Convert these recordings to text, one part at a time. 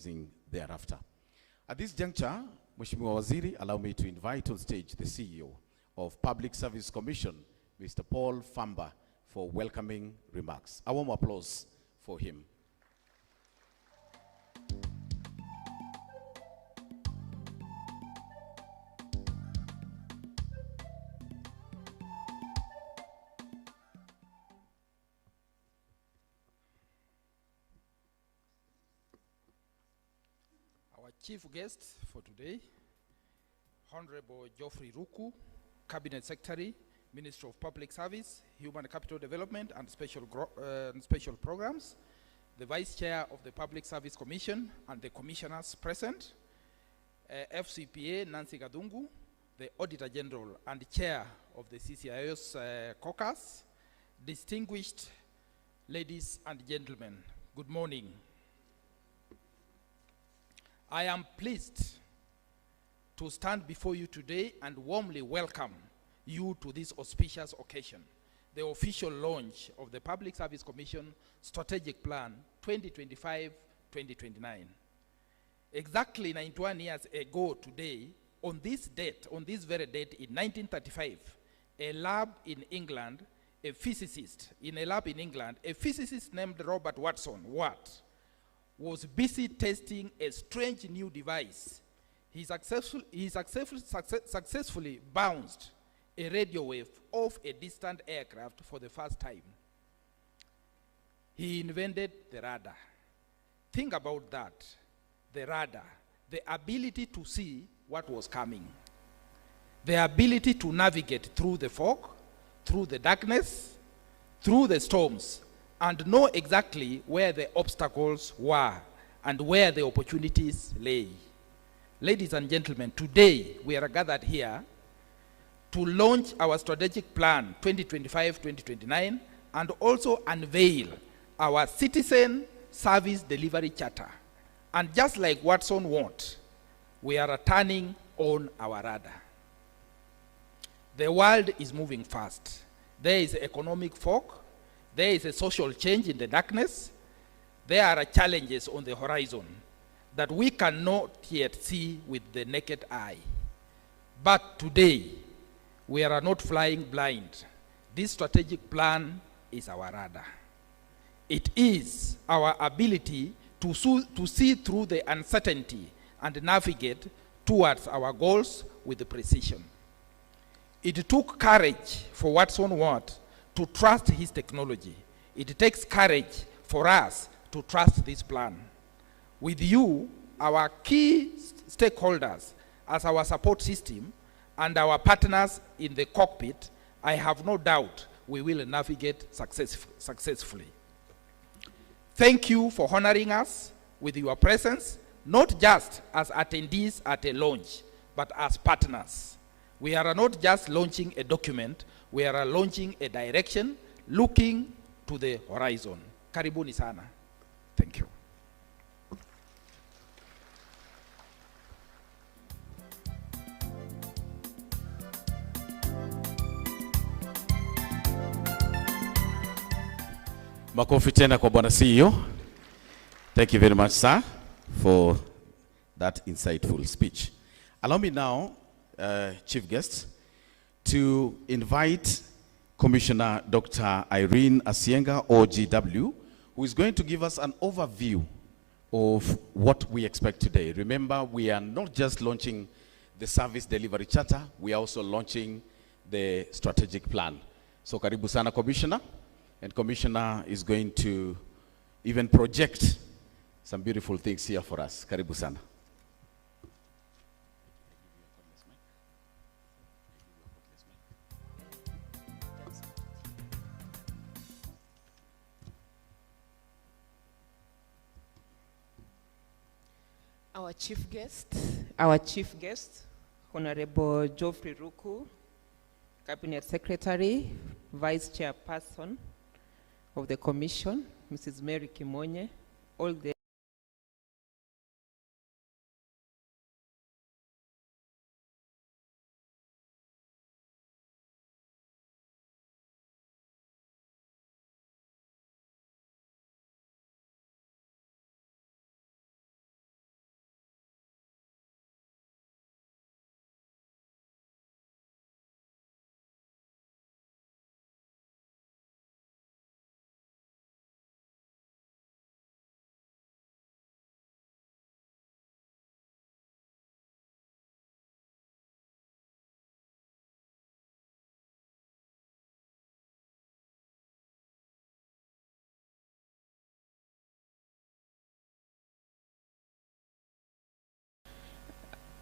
organizing thereafter. At this juncture, Mheshimiwa Waziri, allow me to invite on stage the CEO of Public Service Commission, Mr. Paul Famba, for welcoming remarks. A warm applause for him. Our chief guest for today, Honorable Geoffrey Ruku, Cabinet Secretary, Minister of Public Service, Human Capital Development and Special Programs, the Vice Chair of the Public Service Commission and the Commissioners present, FCPA Nancy Gadungu, the Auditor General and Chair of the CCIO's caucus, distinguished ladies and gentlemen, good morning. I am pleased to stand before you today and warmly welcome you to this auspicious occasion, the official launch of the Public Service Commission Strategic Plan 2025-2029. Exactly 91 years ago today, on this very date in 1935, a lab in England, a physicist named Robert Watson Watt was busy testing a strange new device. He successfully bounced a radio wave off a distant aircraft for the first time. He invented the radar. Think about that, the radar, the ability to see what was coming, the ability to navigate through the fog, through the darkness, through the storms, and know exactly where the obstacles were and where the opportunities lay. Ladies and gentlemen, today we are gathered here to launch our strategic plan 2025-2029 and also unveil our citizen service delivery charter. And just like Watson Watt, we are turning on our radar. The world is moving fast. There is economic fog. There is a social change in the darkness. There are challenges on the horizon that we cannot yet see with the naked eye. But today, we are not flying blind. This strategic plan is our radar. It is our ability to see through the uncertainty and navigate towards our goals with precision. It took courage for Watson Watt to trust his technology. It takes courage for us to trust this plan. With you, our key stakeholders as our support system and our partners in the cockpit, I have no doubt we will navigate successfully. Thank you for honoring us with your presence, not just as attendees at a launch, but as partners. We are not just launching a document, we are launching a direction, looking to the horizon. Karibuni sana. Thank you. Makofi tena kwa Bwana CEO. Thank you very much, sir, for that insightful speech. Allow me now, chief guest, to invite Commissioner Dr. Irene Asienga, OGW, who is going to give us an overview of what we expect today. Remember, we are not just launching the service delivery charter, we are also launching the strategic plan. So karibu sana, Commissioner. And Commissioner is going to even project some beautiful things here for us. Karibu sana. Our chief guest, Honorable Geoffrey Ruku, Cabinet Secretary, Vice Chairperson of the Commission, Mrs. Mary Kimonye, all the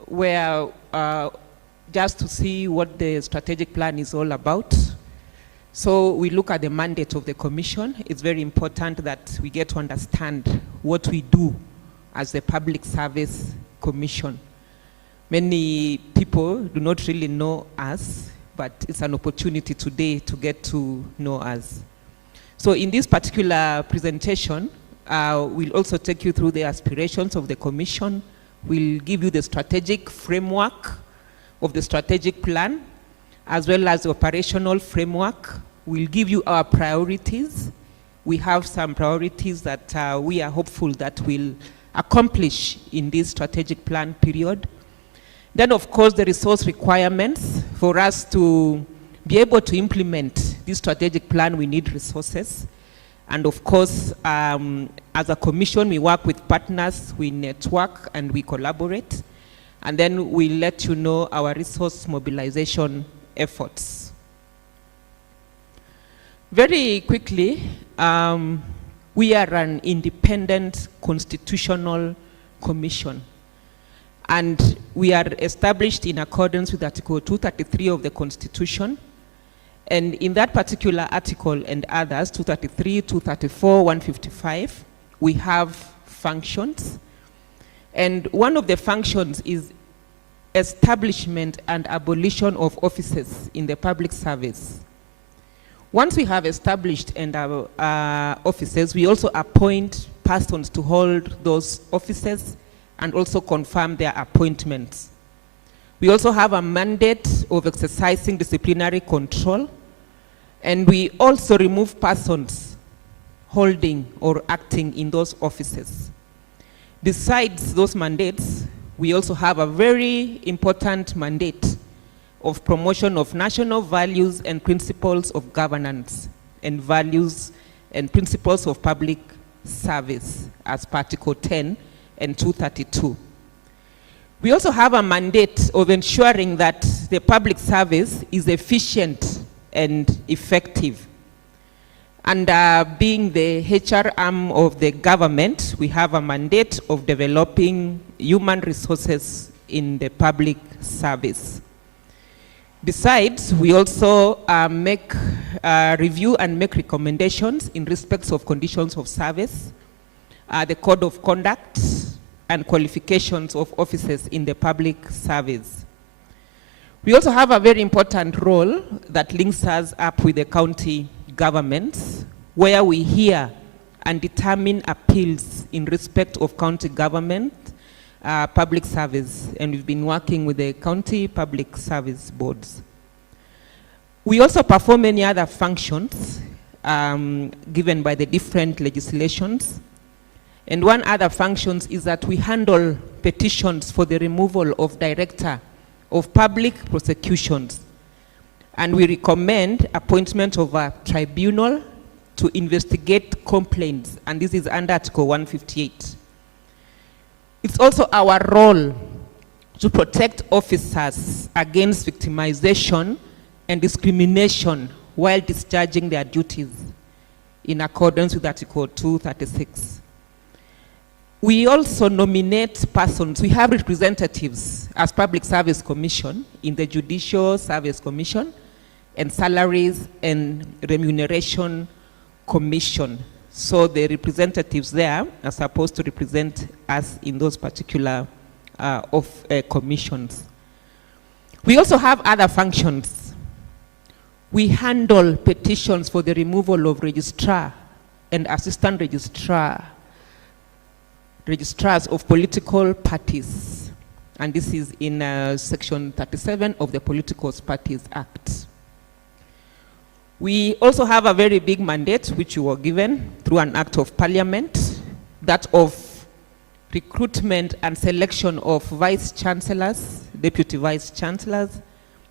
where just to see what the strategic plan is all about. So we look at the mandate of the commission. It's very important that we get to understand what we do as the Public Service Commission. Many people do not really know us, but it's an opportunity today to get to know us. So in this particular presentation, we'll also take you through the aspirations of the commission. We'll give you the strategic framework of the strategic plan, as well as the operational framework. We'll give you our priorities. We have some priorities that we are hopeful that we'll accomplish in this strategic plan period. Then, of course, the resource requirements. For us to be able to implement this strategic plan, we need resources. And of course, as a commission, we work with partners, we network and we collaborate. And then we let you know our resource mobilization efforts. Very quickly, we are an independent constitutional commission. And we are established in accordance with Article 233 of the Constitution. And in that particular article and others, 233, 234, 155, we have functions. And one of the functions is establishment and abolition of offices in the public service. Once we have established and offices, we also appoint persons to hold those offices and also confirm their appointments. We also have a mandate of exercising disciplinary control, and we also remove persons holding or acting in those offices. Besides those mandates, we also have a very important mandate of promotion of national values and principles of governance and values and principles of public service as per Article 10 and 232. We also have a mandate of ensuring that the public service is efficient and effective. And being the HR arm of the government, we have a mandate of developing human resources in the public service. Besides, we also review and make recommendations in respect of conditions of service, the code of conduct, and qualifications of officers in the public service. We also have a very important role that links us up with the county governments, where we hear and determine appeals in respect of county government public service, and we've been working with the county public service boards. We also perform many other functions given by the different legislations. And one other function is that we handle petitions for the removal of director of public prosecutions. And we recommend appointment of a tribunal to investigate complaints, and this is under Article 158. It's also our role to protect officers against victimization and discrimination while discharging their duties in accordance with Article 236. We also nominate persons. We have representatives as Public Service Commission in the Judicial Service Commission and Salaries and Remuneration Commission. So the representatives there are supposed to represent us in those particular commissions. We also have other functions. We handle petitions for the removal of registrar and assistant registrars of political parties. And this is in Section 37 of the Political Parties Act. We also have a very big mandate, which we were given through an act of parliament, that of recruitment and selection of vice chancellors, deputy vice chancellors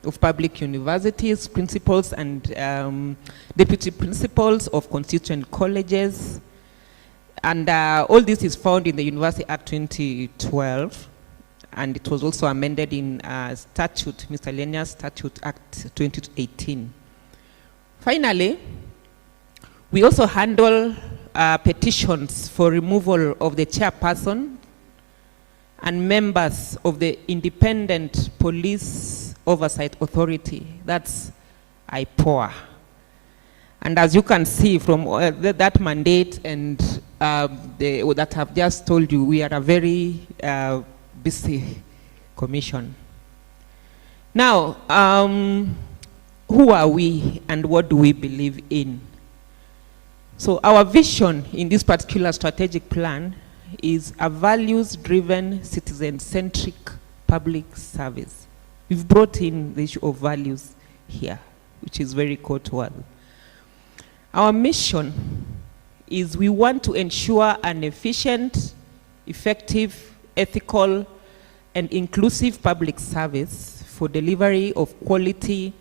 of public universities, principals and deputy principals of constituent colleges. And all this is found in the University Act 2012, and it was also amended in statute, Miscellaneous Statute Act 2018. Finally, we also handle petitions for removal of the chairperson and members of the Independent Police Oversight Authority, that's IPOA. And as you can see from that mandate and that I've just told you, we are a very busy commission. Now, who are we and what do we believe in? So our vision in this particular strategic plan is a values-driven, citizen-centric public service. We've brought in the issue of values here, which is very core to us. Our mission is we want to ensure an efficient, effective, ethical, and inclusive public service for delivery of quality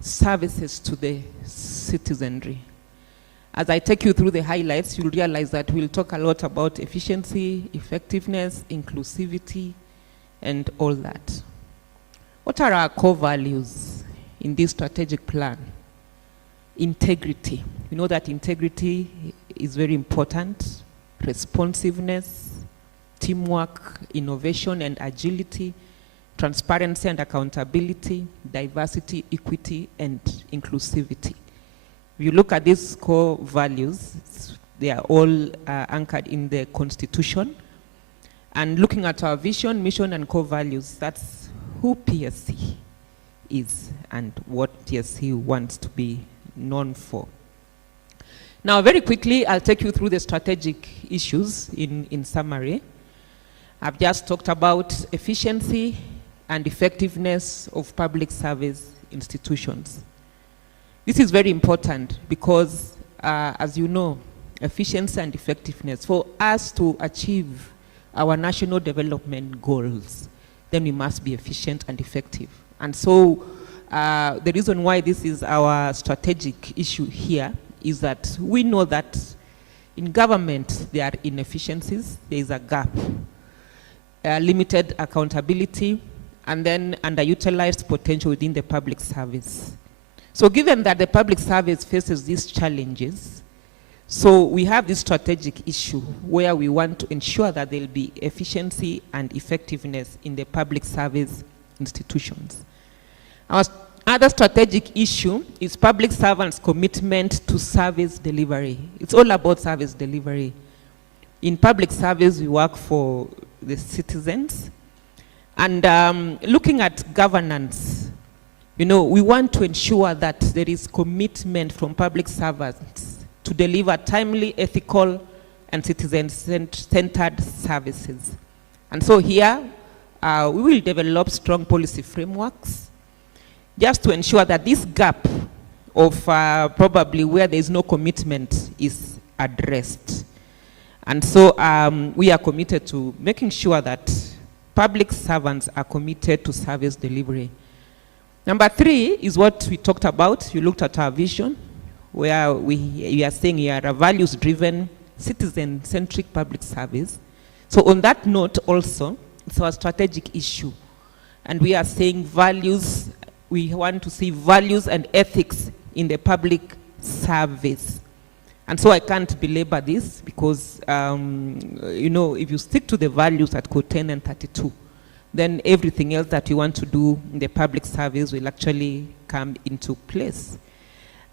services to the citizenry. As I take you through the highlights, you'll realize that we'll talk a lot about efficiency, effectiveness, inclusivity, and all that. What are our core values in this strategic plan? Integrity. We know that integrity is very important. Responsiveness, teamwork, innovation and agility, transparency and accountability, diversity, equity, and inclusivity. If you look at these core values, they are all anchored in the Constitution. And looking at our vision, mission, and core values, that's who PSC is and what PSC wants to be known for. Now, very quickly, I'll take you through the strategic issues in summary. I've just talked about efficiency and effectiveness of public service institutions. This is very important because, as you know, efficiency and effectiveness, for us to achieve our national development goals, then we must be efficient and effective. And so the reason why this is our strategic issue here is that we know that in government there are inefficiencies, there is a gap, limited accountability, and then underutilized potential within the public service. So given that the public service faces these challenges, so we have this strategic issue where we want to ensure that there will be efficiency and effectiveness in the public service institutions. Our other strategic issue is public servants' commitment to service delivery. It's all about service delivery. In public service, we work for the citizens. And looking at governance, you know, we want to ensure that there is commitment from public servants to deliver timely, ethical, and citizen-centered services. And so here, we will develop strong policy frameworks just to ensure that this gap of probably where there is no commitment is addressed. And so we are committed to making sure that public servants are committed to service delivery. Number 3 is what we talked about. You looked at our vision, where we are saying we are a values-driven, citizen-centric public service. So on that note also, it's our strategic issue. And we are saying values, we want to see values and ethics in the public service. And so I can't belabor this because, you know, if you stick to the values at code 10 and 32, then everything else that you want to do in the public service will actually come into place.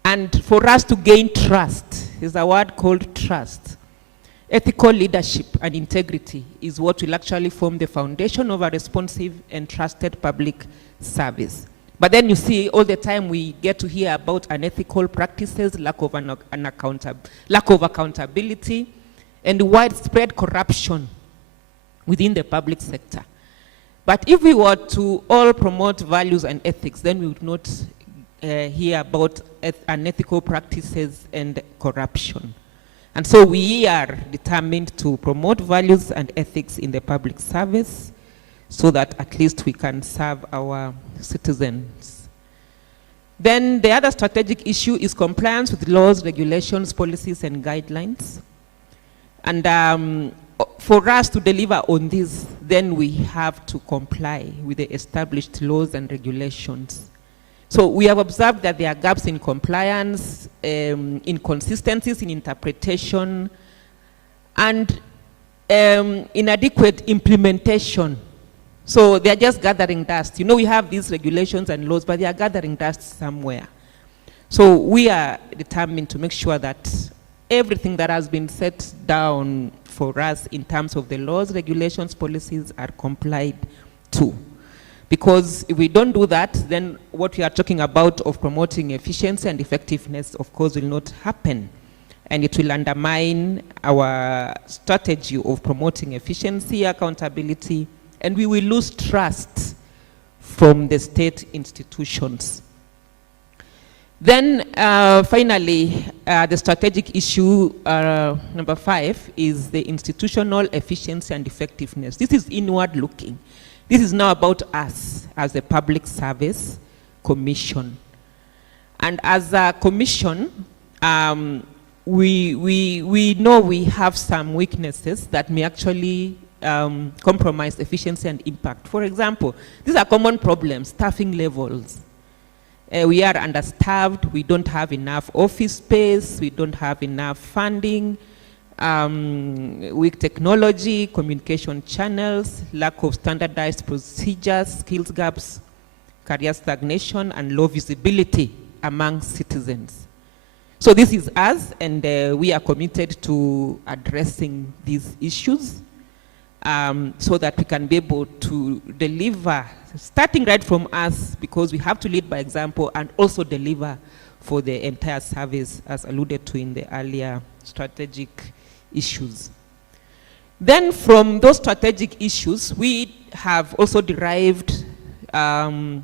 And for us to gain trust, there's a word called trust. Ethical leadership and integrity is what will actually form the foundation of a responsive and trusted public service. But then you see, all the time we get to hear about unethical practices, lack of accountability, and widespread corruption within the public sector. But if we were to all promote values and ethics, then we would not hear about unethical practices and corruption. And so we are determined to promote values and ethics in the public service so that at least we can serve our citizens. Then the other strategic issue is compliance with laws, regulations, policies, and guidelines. And for us to deliver on this, then we have to comply with the established laws and regulations. So we have observed that there are gaps in compliance, inconsistencies in interpretation, and inadequate implementation. So they are just gathering dust. You know, we have these regulations and laws, but they are gathering dust somewhere. So we are determined to make sure that everything that has been set down for us in terms of the laws, regulations, policies are complied to. Because if we don't do that, then what we are talking about of promoting efficiency and effectiveness, of course, will not happen. And it will undermine our strategy of promoting efficiency, accountability, and we will lose trust from the state institutions. Then finally, the strategic issue number 5 is the institutional efficiency and effectiveness. This is inward looking. This is now about us as a public service commission. And as a commission, we know we have some weaknesses that may actually compromise efficiency and impact. For example, these are common problems, staffing levels. We are understaffed, we don't have enough office space, we don't have enough funding, weak technology, communication channels, lack of standardized procedures, skills gaps, career stagnation, and low visibility among citizens. So this is us, and we are committed to addressing these issues so that we can be able to deliver, starting right from us, because we have to lead by example and also deliver for the entire service, as alluded to in the earlier strategic issues. Then from those strategic issues, we have also derived 5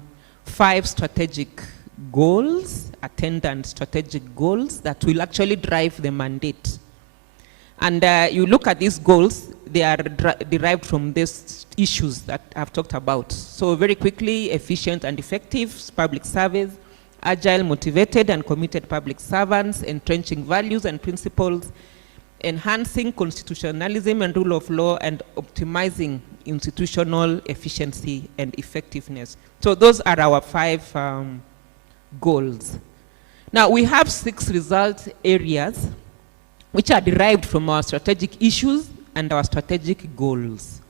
strategic goals, attendant strategic goals that will actually drive the mandate. And you look at these goals, they are derived from these issues that I've talked about. So very quickly, efficient and effective public service, agile, motivated, and committed public servants, entrenching values and principles, enhancing constitutionalism and rule of law, and optimizing institutional efficiency and effectiveness. So those are our 5 goals. Now we have 6 result areas which are derived from our strategic issues and our strategic goals.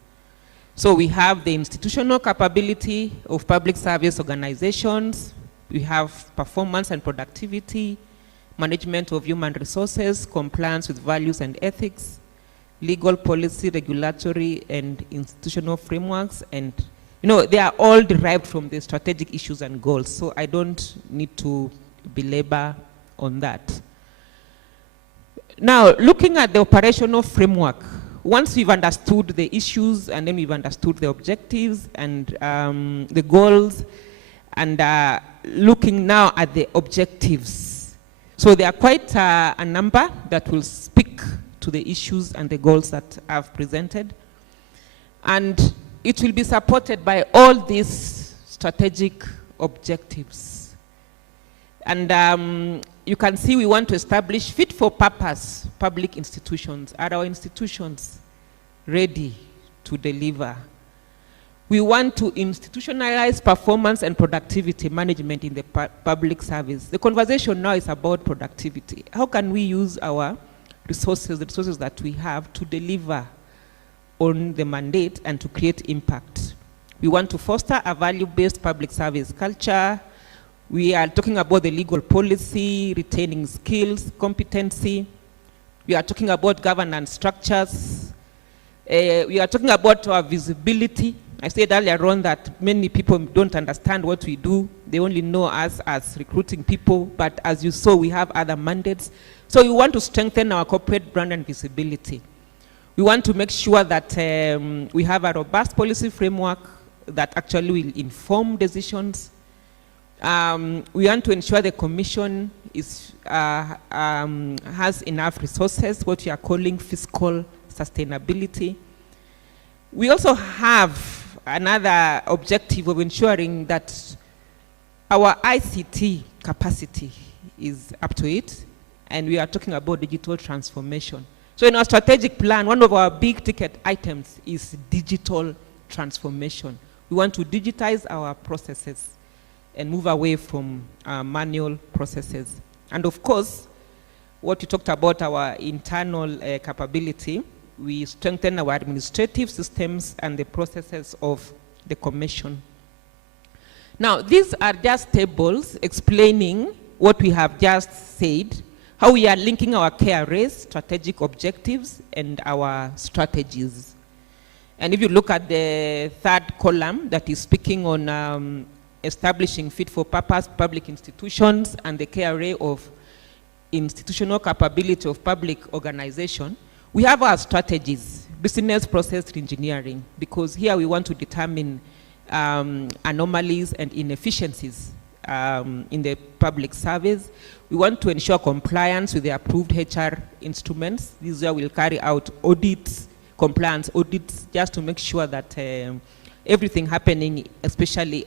So we have the institutional capability of public service organizations, we have performance and productivity, management of human resources, compliance with values and ethics, legal policy, regulatory and institutional frameworks, and you know, they are all derived from the strategic issues and goals, so I don't need to belabor on that. Now, looking at the operational framework, once we've understood the issues and then we've understood the objectives and the goals, and looking now at the objectives. So there are quite a number that will speak to the issues and the goals that I've presented. And it will be supported by all these strategic objectives. And you can see we want to establish fit-for-purpose public institutions. Are our institutions ready to deliver? We want to institutionalize performance and productivity management in the public service. The conversation now is about productivity. How can we use our resources, the resources that we have, to deliver on the mandate and to create impact? We want to foster a value-based public service culture. We are talking about the legal policy, retaining skills, competency. We are talking about governance structures. We are talking about our visibility. I said earlier on that many people don't understand what we do. They only know us as recruiting people, but as you saw, we have other mandates. So we want to strengthen our corporate brand and visibility. We want to make sure that we have a robust policy framework that actually will inform decisions. We want to ensure the commission is, has enough resources, what we are calling fiscal sustainability. We also have another objective of ensuring that our ICT capacity is up to it, and we are talking about digital transformation. So in our strategic plan, one of our big ticket items is digital transformation. We want to digitize our processes and move away from manual processes. And of course, what you talked about, our internal capability, we strengthen our administrative systems and the processes of the commission. Now, these are just tables explaining what we have just said, how we are linking our KRA's strategic objectives and our strategies. And if you look at the third column that is speaking on establishing fit-for-purpose public institutions and the KRA of institutional capability of public organization, we have our strategies, business process engineering, because here we want to determine anomalies and inefficiencies in the public service. We want to ensure compliance with the approved HR instruments. This is where we'll carry out audits, compliance audits, just to make sure that everything happening, especially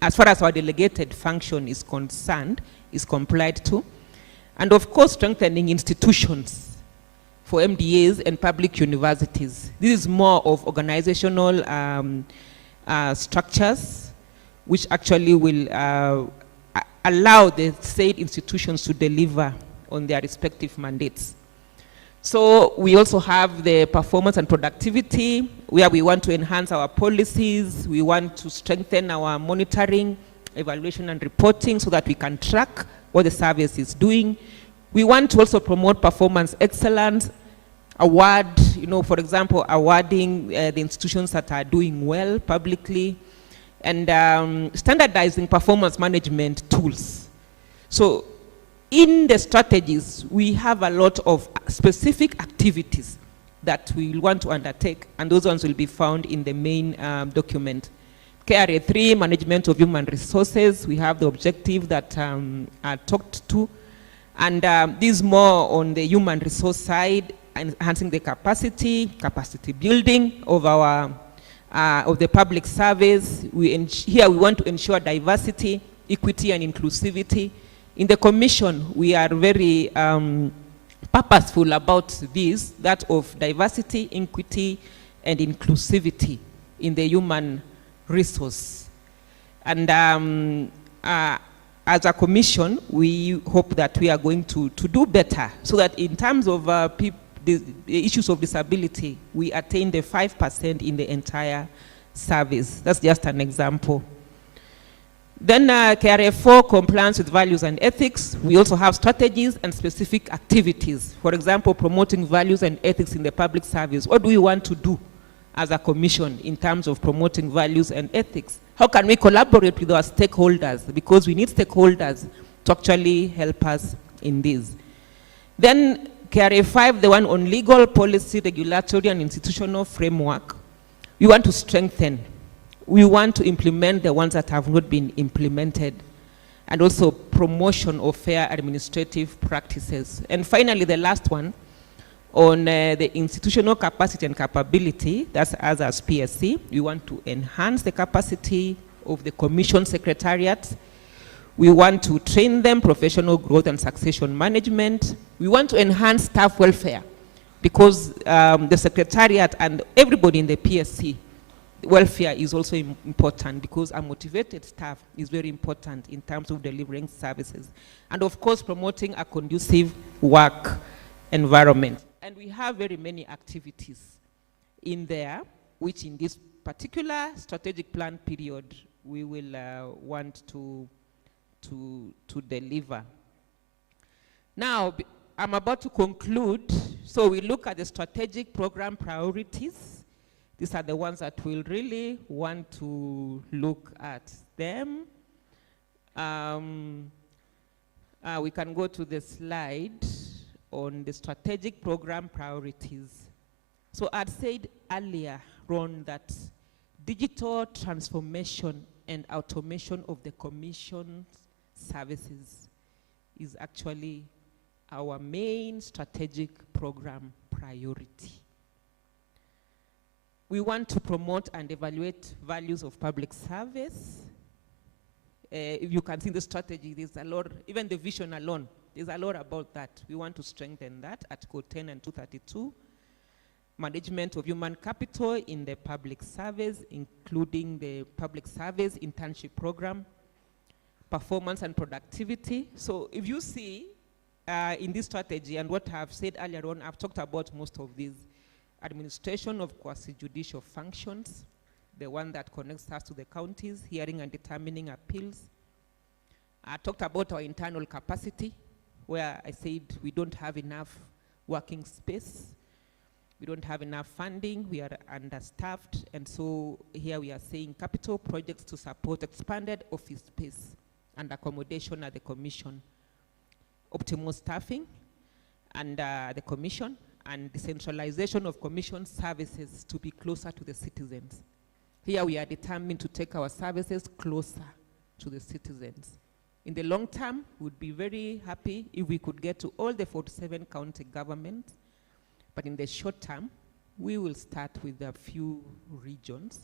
as far as our delegated function is concerned, is complied to. And of course, strengthening institutions for MDAs and public universities. This is more of organizational structures, which actually will allow the said institutions to deliver on their respective mandates. So we also have the performance and productivity, where we want to enhance our policies. We want to strengthen our monitoring, evaluation, and reporting so that we can track what the service is doing. We want to also promote performance excellence, award, for example, awarding the institutions that are doing well publicly, and standardizing performance management tools. So in the strategies, we have a lot of specific activities that we want to undertake, and those ones will be found in the main document. KRA 3, management of human resources, we have the objective that I talked to, and this is more on the human resource side, enhancing the capacity building of our of the public service. Here we want to ensure diversity, equity, and inclusivity. In the commission, we are very purposeful about this, that of diversity, equity, and inclusivity in the human resource. And as a commission, we hope that we are going to do better, so that in terms of the issues of disability, we attain the 5% in the entire service. That's just an example. Then KRA 4, compliance with values and ethics. We also have strategies and specific activities. For example, promoting values and ethics in the public service. What do we want to do as a commission in terms of promoting values and ethics? How can we collaborate with our stakeholders? Because we need stakeholders to actually help us in this. Then KRA 5, the one on legal, policy, regulatory, and institutional framework. We want to strengthen. We want to implement the ones that have not been implemented, and also promotion of fair administrative practices. And finally, the last one on the institutional capacity and capability, that's us as PSC. We want to enhance the capacity of the commission secretariat. We want to train them professional growth and succession management. We want to enhance staff welfare, because the secretariat and everybody in the PSC, welfare is also important, because a motivated staff is very important in terms of delivering services. And of course, promoting a conducive work environment. And we have very many activities in there, which in this particular strategic plan period, we will want to deliver. Now, I'm about to conclude. So we look at the strategic program priorities. These are the ones that we'll really want to look at them. We can go to the slide on the strategic program priorities. So I'd said earlier, Ron, that digital transformation and automation of the Commission's services is actually our main strategic program priority. We want to promote and evaluate values of public service. If you can see the strategy, there's a lot, even the vision alone, there's a lot about that. We want to strengthen that, Article 10 and 232. Management of human capital in the public service, including the public service internship program, performance and productivity. So if you see in this strategy, and what I've said earlier on, I've talked about most of these administration of quasi-judicial functions, the one that connects us to the counties, hearing and determining appeals. I talked about our internal capacity, where I said we don't have enough working space, we don't have enough funding, we are understaffed, and so here we are saying capital projects to support expanded office space and accommodation at the commission, optimal staffing and the commission, and decentralization of commission services to be closer to the citizens. Here we are determined to take our services closer to the citizens. In the long term, we would be very happy if we could get to all the 47 county governments, but in the short term, we will start with a few regions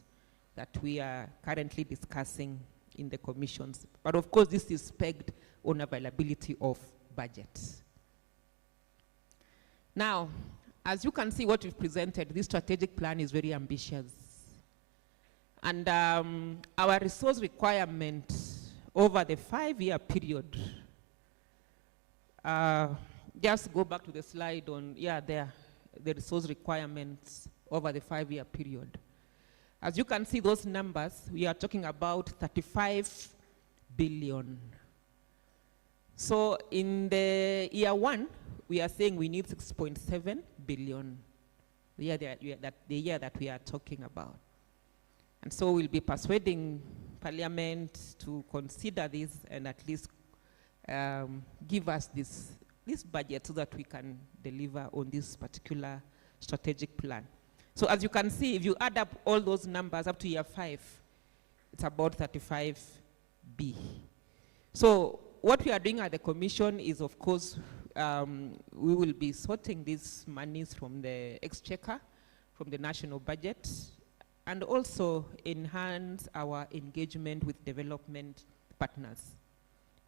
that we are currently discussing in the commissions. But of course, this is pegged on availability of budgets. Now, as you can see what we've presented, this strategic plan is very ambitious. And our resource requirement over the 5-year period, just go back to the slide on, there, the resource requirements over the 5-year period. As you can see those numbers, we are talking about 35 billion. So in the year 1, we are saying we need 6.7 billion, the year that we are talking about. And so we'll be persuading Parliament to consider this and at least give us this budget so that we can deliver on this particular strategic plan. So as you can see, if you add up all those numbers up to year 5, it's about 35B. So what we are doing at the commission is, of course, we will be sorting these monies from the exchequer, from the national budget, and also enhance our engagement with development partners.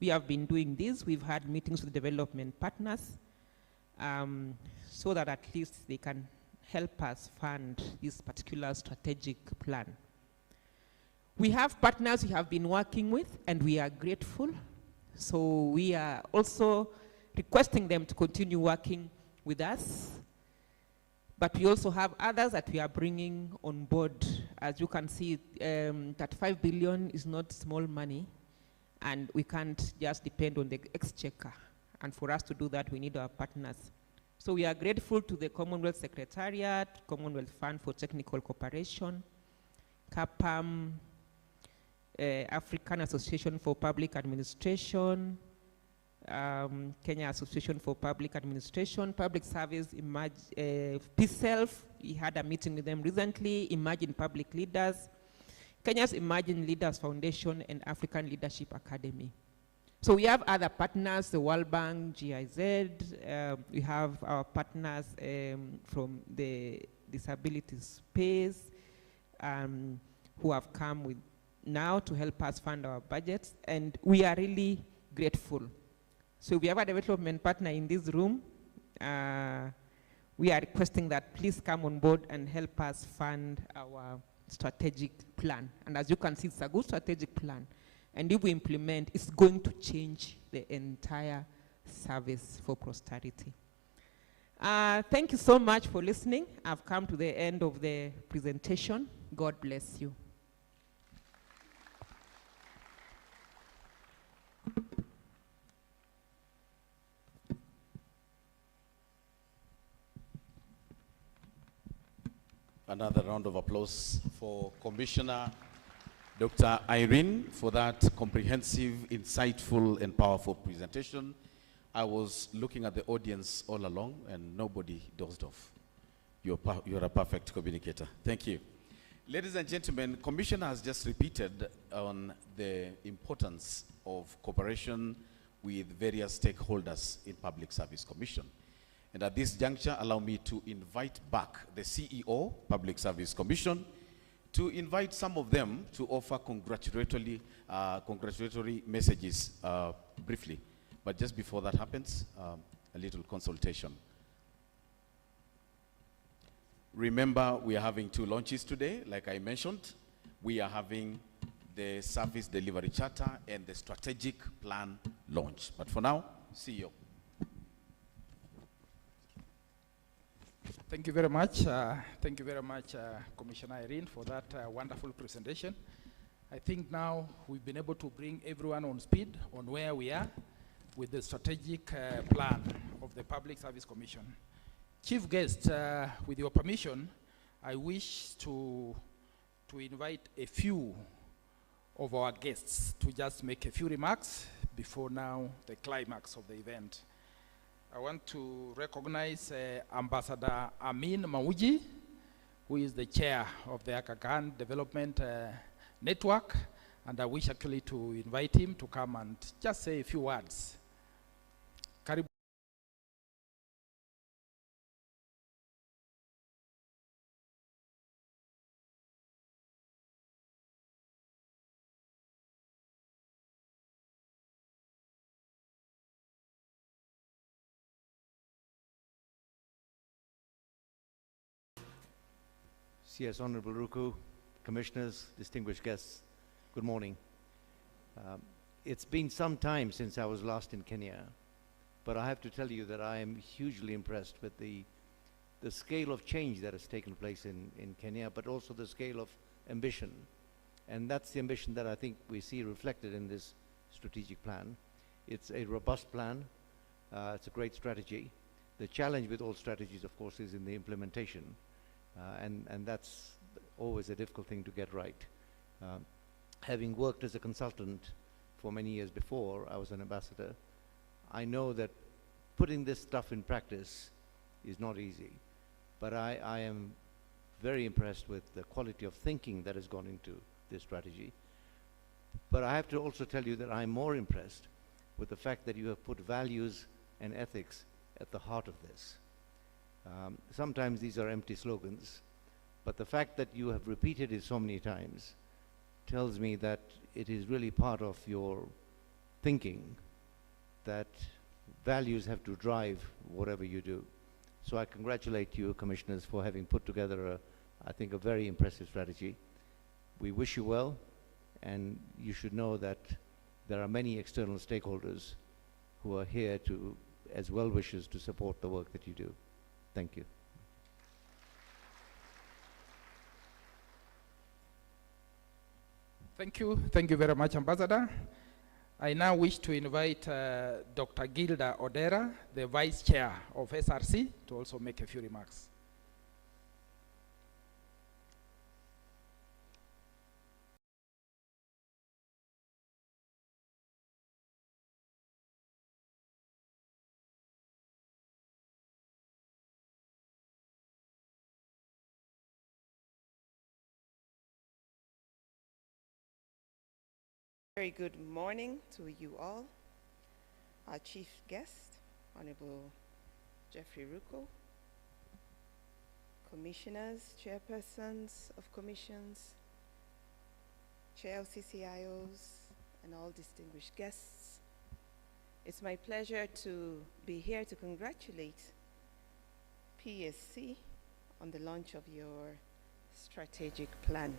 We have been doing this. We've had meetings with development partners so that at least they can help us fund this particular strategic plan. We have partners we have been working with, and we are grateful. So we are also requesting them to continue working with us. But we also have others that we are bringing on board. As you can see, that 5 billion is not small money, and we can't just depend on the exchequer. And for us to do that, we need our partners. So we are grateful to the Commonwealth Secretariat, Commonwealth Fund for Technical Cooperation, CAPAM, African Association for Public Administration, Kenya Association for Public Administration, Public Service, PSELF, we had a meeting with them recently, Imagine Public Leaders, Kenya's Imagine Leaders Foundation, and African Leadership Academy. So we have other partners, the World Bank, GIZ, we have our partners from the disability space who have come with now to help us fund our budgets, and we are really grateful. So if we have a development partner in this room, we are requesting that please come on board and help us fund our strategic plan. And as you can see, it's a good strategic plan. And if we implement, it's going to change the entire service for posterity. Thank you so much for listening. I've come to the end of the presentation. God bless you. Another round of applause for Commissioner Dr. Irene for that comprehensive, insightful, and powerful presentation. I was looking at the audience all along, and nobody dozed off. You're a perfect communicator. Thank you. Ladies and gentlemen, Commissioner has just repeated on the importance of cooperation with various stakeholders in Public Service Commission. And at this juncture, allow me to invite back the CEO, Public Service Commission, to invite some of them to offer congratulatory messages briefly. But just before that happens, a little consultation. Remember, we are having 2 launches today, like I mentioned. We are having the Service Delivery Charter and the Strategic Plan launch. But for now, CEO. Thank you very much. Thank you very much, Commissioner Irene, for that wonderful presentation. I think now we've been able to bring everyone on speed on where we are with the strategic plan of the Public Service Commission. Chief guest, with your permission, I wish to invite a few of our guests to just make a few remarks before now the climax of the event. I want to recognize Ambassador Amin Mauji, who is the chair of the Aga Khan Development Network, and I wish actually to invite him to come and just say a few words. Karibu. Yes, Honorable Ruku, Commissioners, distinguished guests, good morning. It's been some time since I was last in Kenya, but I have to tell you that I am hugely impressed with the scale of change that has taken place in Kenya, but also the scale of ambition. And that's the ambition that I think we see reflected in this strategic plan. It's a robust plan. It's a great strategy. The challenge with all strategies, of course, is in the implementation. And that's always a difficult thing to get right. Having worked as a consultant for many years before I was an ambassador, I know that putting this stuff in practice is not easy. But I am very impressed with the quality of thinking that has gone into this strategy. But I have to also tell you that I'm more impressed with the fact that you have put values and ethics at the heart of this. Sometimes these are empty slogans, but the fact that you have repeated it so many times tells me that it is really part of your thinking that values have to drive whatever you do. So I congratulate you, Commissioners, for having put together, I think, a very impressive strategy. We wish you well, and you should know that there are many external stakeholders who are here to, as well-wishers, to support the work that you do. Thank you. Thank you. Thank you very much, Ambassador. I now wish to invite Dr. Gilda Odera, the Vice Chair of SRC, to also make a few remarks. Very good morning to you all. Our chief guest, Honorable Jeffrey Ruku, commissioners, chairpersons of commissions, chair of CCIOs, and all distinguished guests. It's my pleasure to be here to congratulate PSC on the launch of your strategic plan.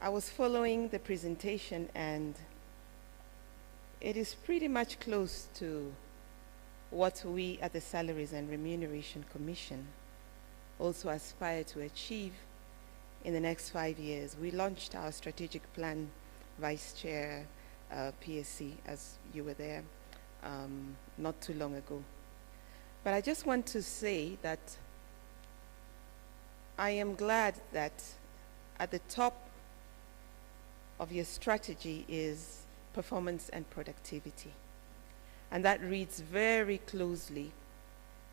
I was following the presentation, and it is pretty much close to what we at the Salaries and Remuneration Commission also aspire to achieve in the next 5 years. We launched our strategic plan, Vice Chair PSC, as you were there not too long ago. But I just want to say that I am glad that at the top of your strategy is performance and productivity. And that reads very closely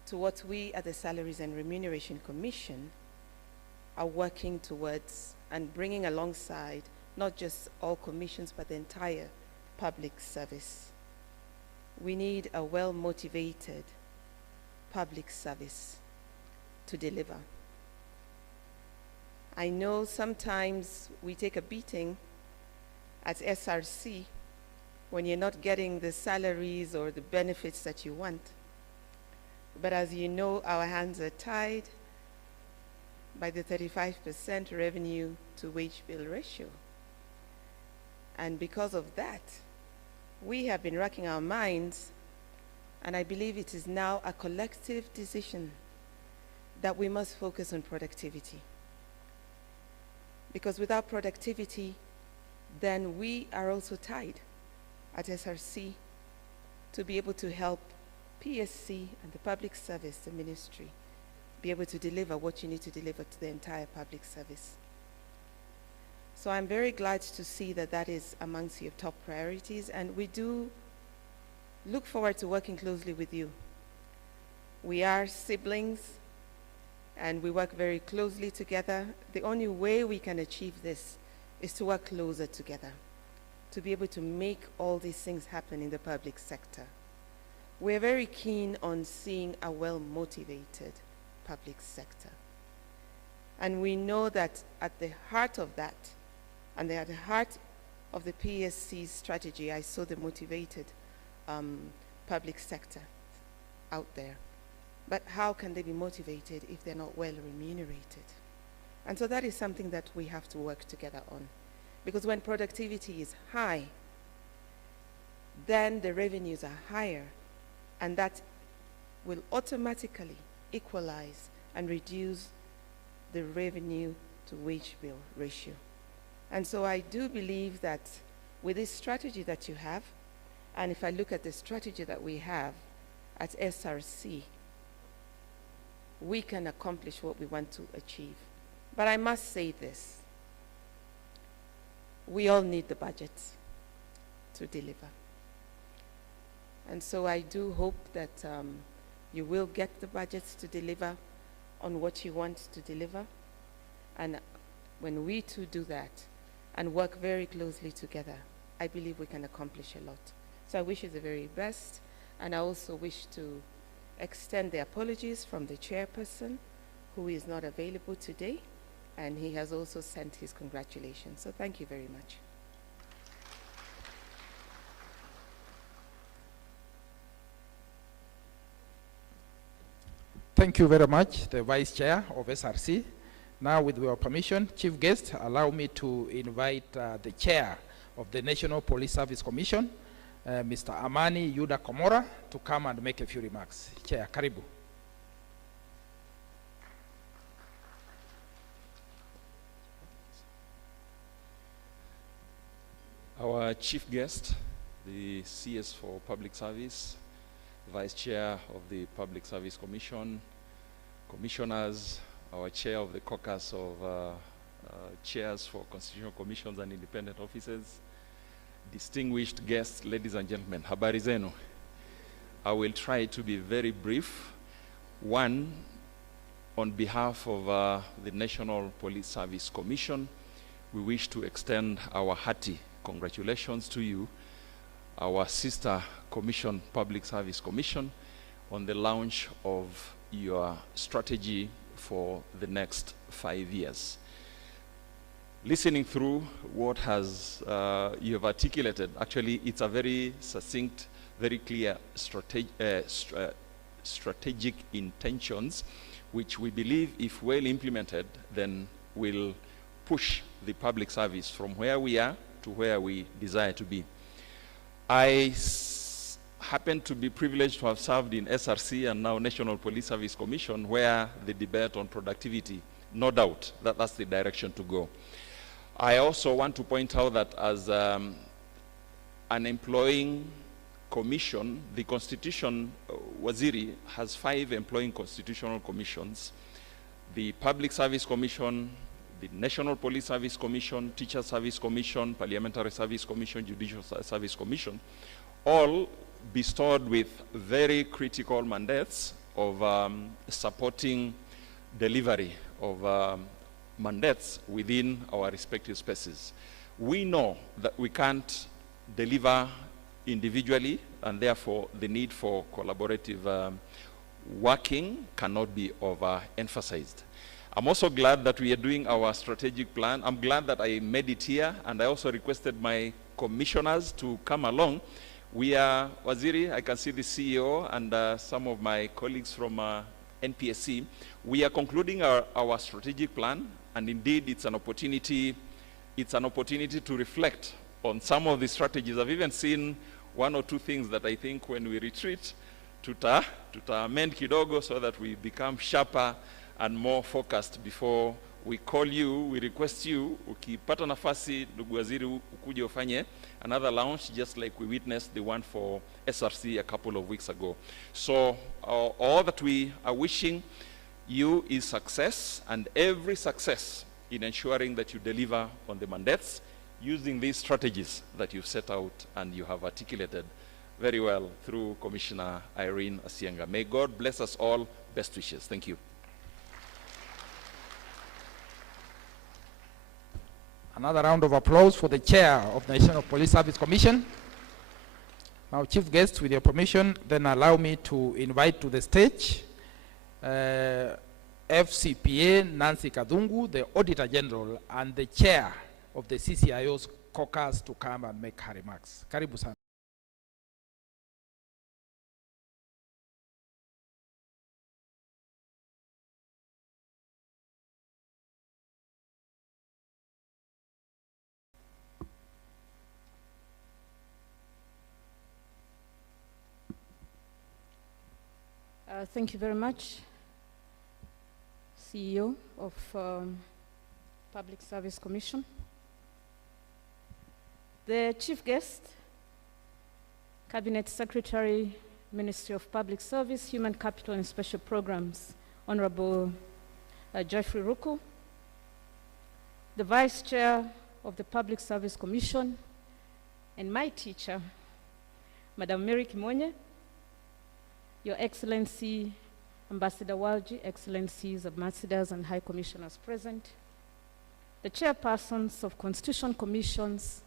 to what we at the Salaries and Remuneration Commission are working towards and bringing alongside not just all commissions but the entire public service. We need a well-motivated public service to deliver. I know sometimes we take a beating at SRC when you're not getting the salaries or the benefits that you want. But as you know, our hands are tied by the 35% revenue to wage bill ratio. And because of that, we have been racking our minds, and I believe it is now a collective decision that we must focus on productivity. Because without productivity, then we are also tied at SRC to be able to help PSC and the public service, the ministry, be able to deliver what you need to deliver to the entire public service. So I'm very glad to see that that is amongst your top priorities, and we do look forward to working closely with you. We are siblings, and we work very closely together. The only way we can achieve this is to work closer together, to be able to make all these things happen in the public sector. We're very keen on seeing a well-motivated public sector. And we know that at the heart of that, and at the heart of the PSC's strategy, I saw the motivated public sector out there. But how can they be motivated if they're not well remunerated? And so that is something that we have to work together on. Because when productivity is high, then the revenues are higher, and that will automatically equalize and reduce the revenue to wage bill ratio. And so I do believe that with this strategy that you have, and if I look at the strategy that we have at SRC, we can accomplish what we want to achieve. But I must say this: we all need the budget to deliver. And so I do hope that you will get the budgets to deliver on what you want to deliver. And when we too do that and work very closely together, I believe we can accomplish a lot. So I wish you the very best, and I also wish to extend the apologies from the chairperson, who is not available today, and he has also sent his congratulations. So thank you very much. Thank you very much, the Vice Chair of SRC. Now, with your permission, Chief Guest, allow me to invite the Chair of the National Police Service Commission, Mr. Amani Yuda Komora, to come and make a few remarks. Chair, karibu. Our Chief Guest, the CS for Public Service, Vice Chair of the Public Service Commission, Commissioners, our Chair of the Caucus of Chairs for Constitutional Commissions and Independent Offices, distinguished guests, ladies and gentlemen, habari zenu. I will try to be very brief. One, on behalf of the National Police Service Commission, we wish to extend our hearty congratulations to you, our sister commission, Public Service Commission, on the launch of your strategy for the next 5 years. Listening through what you have articulated, actually it's a very succinct, very clear strategic intentions, which we believe, if well implemented, then will push the public service from where we are to where we desire to be. I happen to be privileged to have served in SRC and now National Police Service Commission, where the debate on productivity, no doubt, that's the direction to go. I also want to point out that as an employing commission, the Constitution, Waziri, has 5 employing constitutional commissions: the Public Service Commission, the National Police Service Commission, Teacher Service Commission, Parliamentary Service Commission, Judicial Service Commission, all bestowed with very critical mandates of supporting delivery of mandates within our respective spaces. We know that we can't deliver individually, and therefore the need for collaborative working cannot be overemphasized. I'm also glad that we are doing our strategic plan. I'm glad that I made it here, and I also requested my commissioners to come along. We are, Waziri, I can see the CEO and some of my colleagues from NPSC. We are concluding our strategic plan, and indeed it's an opportunity to reflect on some of the strategies. I've even seen 1 or 2 things that I think when we retreat, tuta amend kidogo so that we become sharper and more focused before we call you, we request you, ukipata nafasi, ndugu waziri, ukuje ufanye another launch, just like we witnessed the one for SRC a couple of weeks ago. So all that we are wishing you is success, and every success in ensuring that you deliver on the mandates using these strategies that you've set out and you have articulated very well through Commissioner Irene Asianga. May God bless us all. Best wishes. Thank you. Another round of applause for the chair of the National Police Service Commission. Now, chief guests, with your permission, then allow me to invite to the stage FCPA Nancy Kadungu, the Auditor General and the chair of the CCIO's caucus, to come and make her remarks. Karibu sana. Thank you very much, CEO of Public Service Commission. The chief guest, Cabinet Secretary, Ministry of Public Service, Human Capital and Special Programs, Honorable Geoffrey Ruku, the Vice Chair of the Public Service Commission, and my teacher, Madam Mary Kimonye, Your Excellency, Ambassador Walji, Excellencies, Ambassadors, and High Commissioners present, the chairpersons of Constitution Commissions,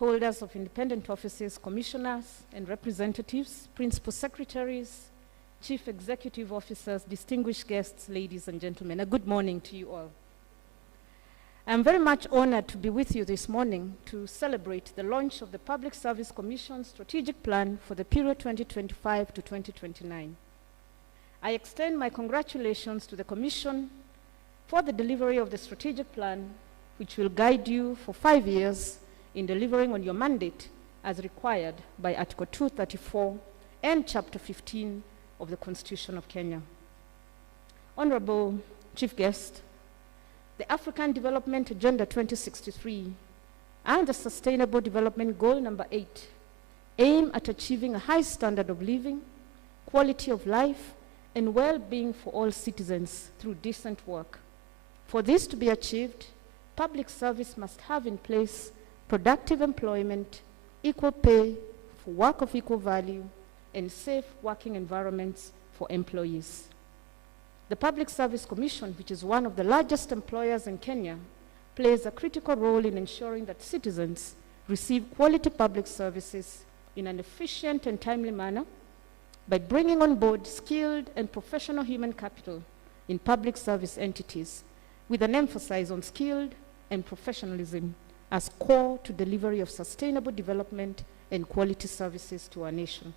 holders of independent offices, commissioners and representatives, principal secretaries, chief executive officers, distinguished guests, ladies and gentlemen, a good morning to you all. I'm very much honored to be with you this morning to celebrate the launch of the Public Service Commission's strategic plan for the period 2025 to 2029. I extend my congratulations to the Commission for the delivery of the strategic plan, which will guide you for 5 years in delivering on your mandate as required by Article 234 and Chapter 15 of the Constitution of Kenya. Honorable Chief Guest, the African Development Agenda 2063 and the Sustainable Development Goal number 8 aim at achieving a high standard of living, quality of life, and well-being for all citizens through decent work. For this to be achieved, public service must have in place productive employment, equal pay for work of equal value, and safe working environments for employees. The Public Service Commission, which is one of the largest employers in Kenya, plays a critical role in ensuring that citizens receive quality public services in an efficient and timely manner by bringing on board skilled and professional human capital in public service entities, with an emphasis on skilled and professionalism as core to delivery of sustainable development and quality services to our nation.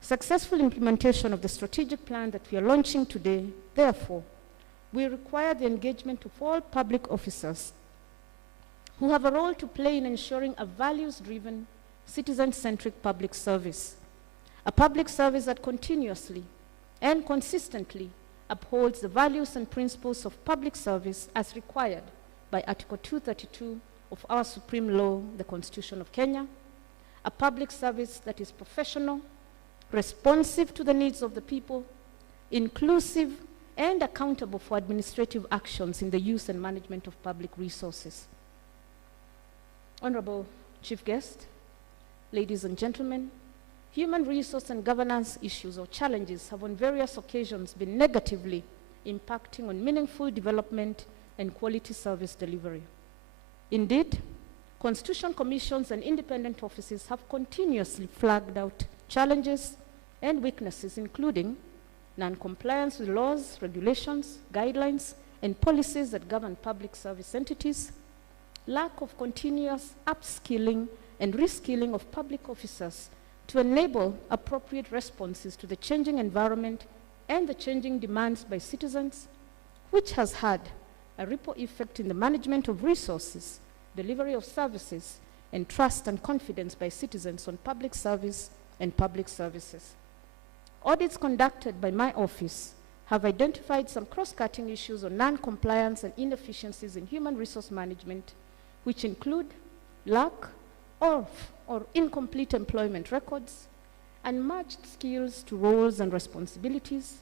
Successful implementation of the strategic plan that we are launching today, therefore, will require the engagement of all public officers who have a role to play in ensuring a values-driven, citizen-centric public service, a public service that continuously and consistently upholds the values and principles of public service as required by Article 232 of our supreme law, the Constitution of Kenya, a public service that is professional, responsive to the needs of the people, inclusive, and accountable for administrative actions in the use and management of public resources. Honorable Chief Guest, ladies and gentlemen, human resource and governance issues or challenges have on various occasions been negatively impacting on meaningful development and quality service delivery. Indeed, Constitution Commissions and independent offices have continuously flagged out challenges and weaknesses, including non-compliance with laws, regulations, guidelines, and policies that govern public service entities, lack of continuous upskilling and reskilling of public officers to enable appropriate responses to the changing environment and the changing demands by citizens, which has had a ripple effect in the management of resources, delivery of services, and trust and confidence by citizens on public service and public services. Audits conducted by my office have identified some cross-cutting issues on non-compliance and inefficiencies in human resource management, which include lack of or incomplete employment records, unmatched skills to roles and responsibilities,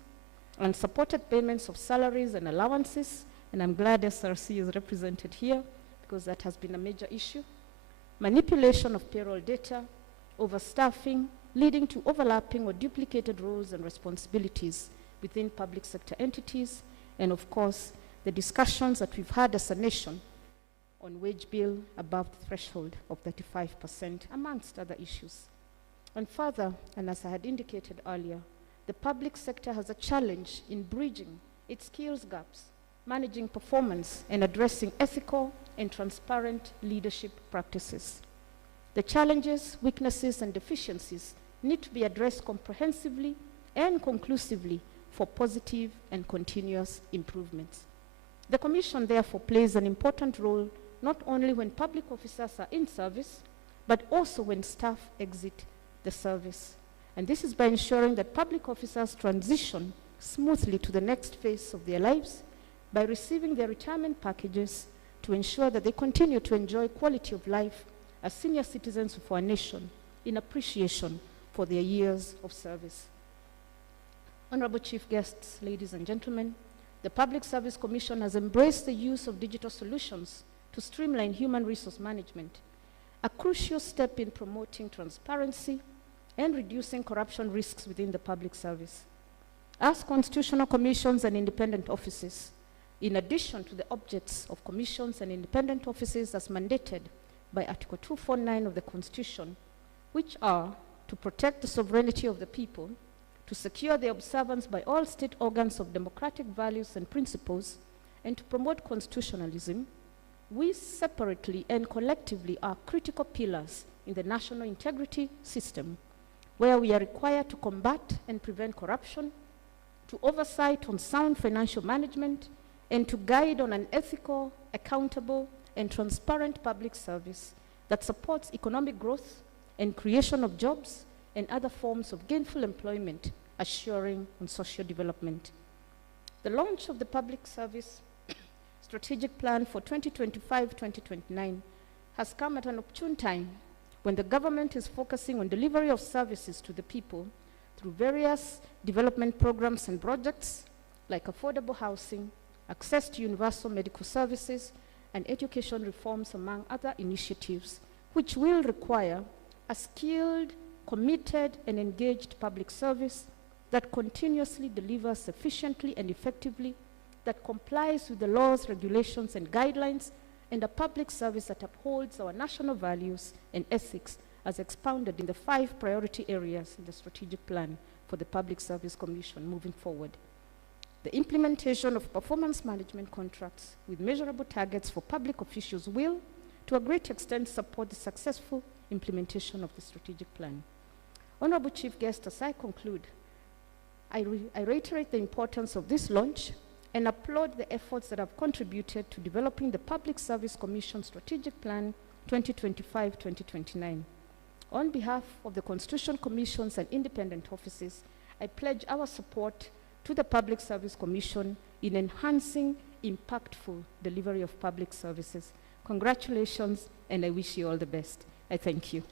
unsupported payments of salaries and allowances, and I'm glad SRC is represented here because that has been a major issue, manipulation of payroll data, overstaffing, leading to overlapping or duplicated roles and responsibilities within public sector entities, and of course, the discussions that we've had as a nation on wage bill above the threshold of 35%, amongst other issues. And further, and as I had indicated earlier, the public sector has a challenge in bridging its skills gaps, managing performance, and addressing ethical and transparent leadership practices. The challenges, weaknesses, and deficiencies need to be addressed comprehensively and conclusively for positive and continuous improvements. The Commission therefore plays an important role not only when public officers are in service, but also when staff exit the service. And this is by ensuring that public officers transition smoothly to the next phase of their lives by receiving their retirement packages to ensure that they continue to enjoy quality of life as senior citizens of our nation in appreciation for their years of service. Honorable Chief Guests, ladies and gentlemen, the Public Service Commission has embraced the use of digital solutions to streamline human resource management, a crucial step in promoting transparency and reducing corruption risks within the public service. As constitutional commissions and independent offices, in addition to the objects of commissions and independent offices as mandated by Article 249 of the Constitution, which are to protect the sovereignty of the people, to secure the observance by all state organs of democratic values and principles, and to promote constitutionalism, we separately and collectively are critical pillars in the national integrity system, where we are required to combat and prevent corruption, to oversight on sound financial management, and to guide on an ethical, accountable, and transparent public service that supports economic growth and creation of jobs and other forms of gainful employment, assuring on social development. The launch of the Public Service Strategic Plan for 2025-2029 has come at an opportune time when the government is focusing on delivery of services to the people through various development programs and projects like affordable housing, access to universal medical services, and education reforms, among other initiatives, which will require a skilled, committed, and engaged public service that continuously delivers efficiently and effectively, that complies with the laws, regulations, and guidelines, and a public service that upholds our national values and ethics as expounded in the 5 priority areas in the strategic plan for the Public Service Commission moving forward. The implementation of performance management contracts with measurable targets for public officials will, to a great extent, support the successful implementation of the strategic plan. Honorable Chief Guest, as I conclude, I reiterate the importance of this launch and applaud the efforts that have contributed to developing the Public Service Commission Strategic Plan 2025-2029. On behalf of the Constitutional Commissions and independent offices, I pledge our support to the Public Service Commission in enhancing impactful delivery of public services. Congratulations, and I wish you all the best. I thank you.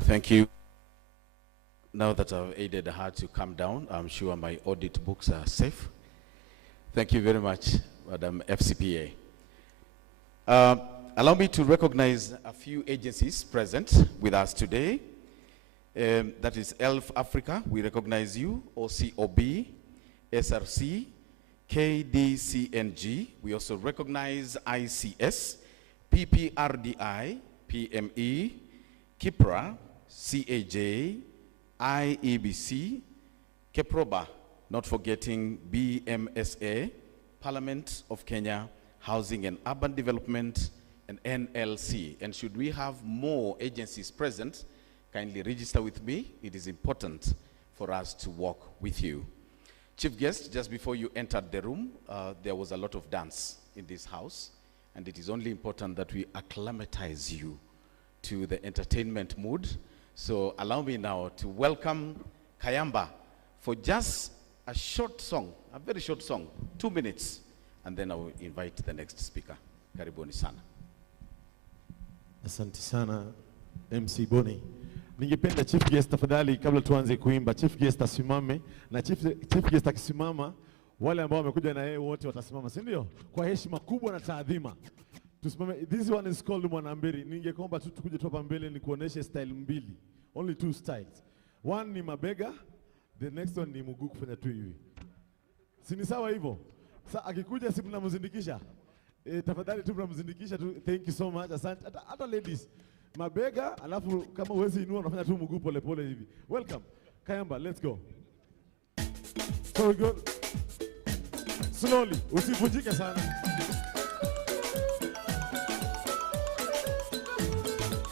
Thank you. Now that I've aided her to calm down, I'm sure my audit books are safe. Thank you very much, Madam FCPA. Allow me to recognize a few agencies present with us today. That is ELF Africa, we recognize you, OCOB, SRC, KDCNG. We also recognize ICS, PPRDI, PME, KIPRA, CAJ, IEBC, KEPROBA, not forgetting BMSA, Parliament of Kenya, Housing and Urban Development, and NLC. And should we have more agencies present, kindly register with me. It is important for us to work with you. Chief guest, just before you entered the room, there was a lot of dance in this house, and it is only important that we acclimatize you to the entertainment mood. So allow me now to welcome Kayamba for just a short song, a very short song, 2 minutes, and then I will invite the next speaker. Karibuni sana. Asante sana MC Boni. Ningependa chief guest tafadhali, kabla tuanze kuimba, chief guest asimame, na chief guest akisimama, wale ambao wamekuja na yeye wote watasimama, si ndio? Kwa heshima kubwa na taadhima. Tusimame. This one is called Mwanamberi. Ningekomba tu tukuje tu hapa mbele ni kuonesha style mbili. Only 2 styles. One ni mabega, the next one ni mguu kufanya tu hivi. Si ni sawa hivyo? Sasa akikuja si mnamzindikisha. Tafadhali tu mnamzindikisha tu. Thank you so much. Asante. Hata ladies. Mabega, alafu kama uwezi inua unafanya tu mguu pole pole hivi. Welcome. Kayamba, let's go. So we go. Slowly, usivunjike sana.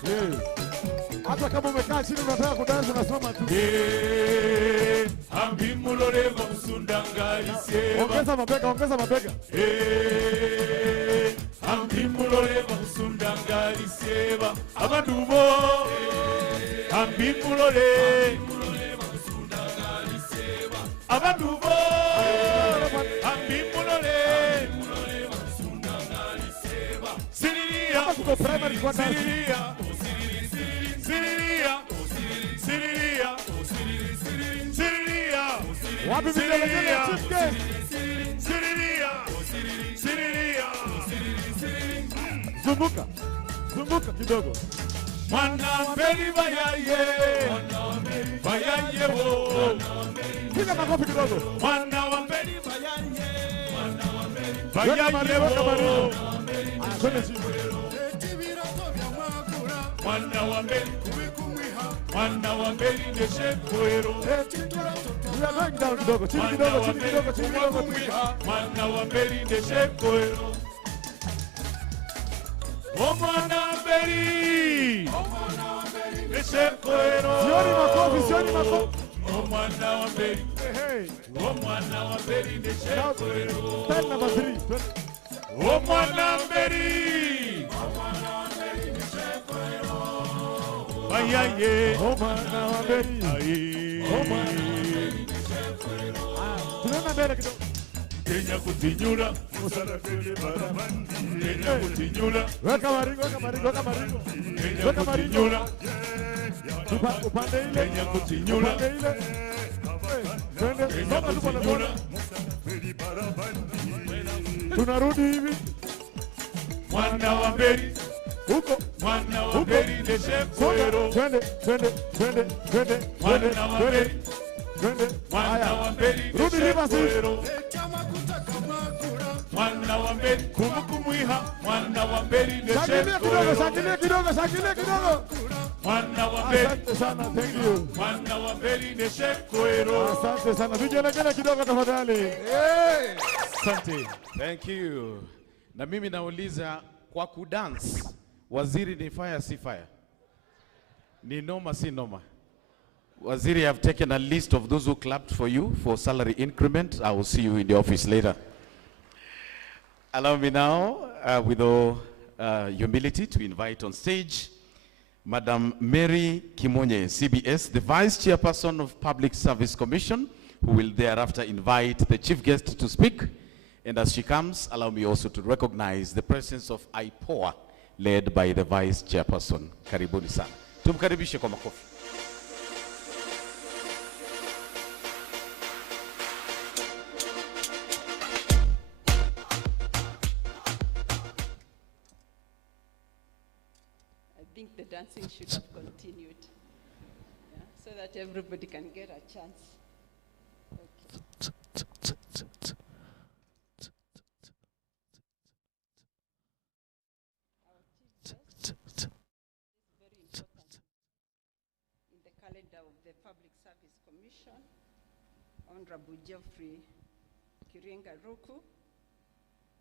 Yes. Hata kama umekaa chini unataka kudansa unasoma tu. Ambimulole msundangari seba. Ongeza mabega, ongeza mabega. Ambimulole msundangari seba. Abadubo. Ambimulole msundangari seba. Abadubo. Ambimulole msundangari seba. Siriya. Siriya. Siriya, Siriya, Siriya, Wapi vigelegele chief guest? Siriya, Siriya, Zunguka. Zunguka kidogo. Mwanamberi bayaye, bayaye wo. Piga makofi kidogo. Mwanamberi bayaye, bayaye wo. Twende chini. Mwana wa mberi ndeshe kwero. Kidogo, chini kidogo, chini kidogo, chini kidogo. Mwana wa mberi ndeshe kwero. O mwana mberi ndeshe kwero. Sioni makofi, sioni makofi. O mwana wa mberi. O mwana wa mberi ndeshe kwero. Style number 3. O mwana mberi. Ayaye, oh mwana wa mberi, oh mwana. Tunaenda mbele kidogo. Kenya kutinyura, musala kele barabandi. Kenya kutinyura, weka maringo, weka maringo, weka maringo. Kenya kutinyura, upande ile. Kenya kutinyura, upande ile. Twende, Kenya kutinyura. Tunarudi hivi. Mwana wa mberi. Huko mwana wa mberi ndeshe kwero. Twende, twende, twende, twende, twende, twende, twende. Mwana wa mberi rudi riba kwero. Mwana wa mberi kumukumuiha. Mwana wa mberi ndeshe kwero. Shakilia kidogo, shakilia kidogo. Mwana wa mberi. Asante sana, thank you. Mwana wa mberi ndeshe kwero. Asante sana. Vigelegele kidogo tafadhali. Asante. Thank you. Na mimi nauliza kwa kudance, waziri ni fire si fire? Ni noma si noma? Waziri, I have taken a list of those who clapped for you for salary increment. I will see you in the office later. Allow me now, with all humility, to invite on stage Madam Mary Kimonye, CBS, the Vice Chairperson of Public Service Commission, who will thereafter invite the chief guest to speak. And as she comes, allow me also to recognize the presence of IPOA, led by the Vice Chairperson. Karibuni sana. Tumkaribishe kwa makofi. I think the dancing should have continued, so that everybody can get a chance. Honorable Geoffrey Kirenga Ruku,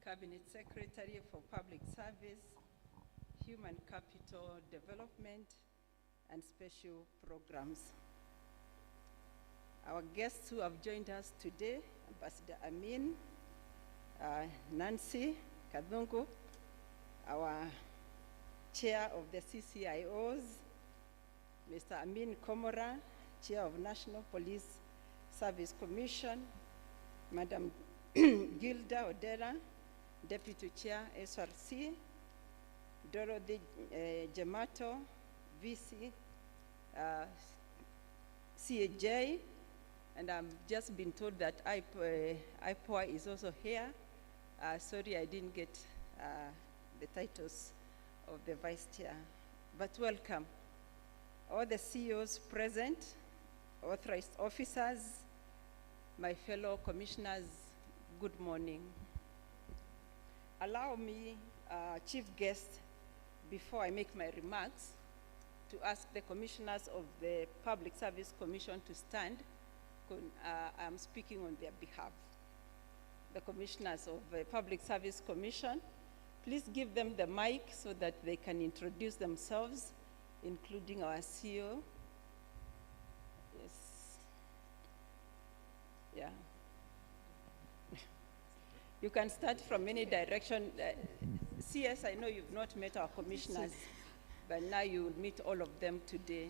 Cabinet Secretary for Public Service, Human Capital Development, and Special Programs. our guests who have joined us today, Ambassador Amin, Nancy Kadhungu, our Chair of the CCIOs, Mr. Amin Komora, Chair of National Police Service Commission, Madam Gilda Odera, Deputy Chair, SRC, Dorothy Gemato, VC, CAJ, and I've just been told that IPOA is also here. Sorry, I didn't get the titles of the Vice Chair, but welcome. All the CEOs present, authorized officers, my fellow commissioners, good morning. Allow me, Chief Guest, before I make my remarks, to ask the commissioners of the Public Service Commission to stand. I'm speaking on their behalf. The commissioners of the Public Service Commission, please give them the mic so that they can introduce themselves, including our CEO. Yes. Yeah. You can start from any direction. CS, I know you've not met our commissioners, but now you will meet all of them today.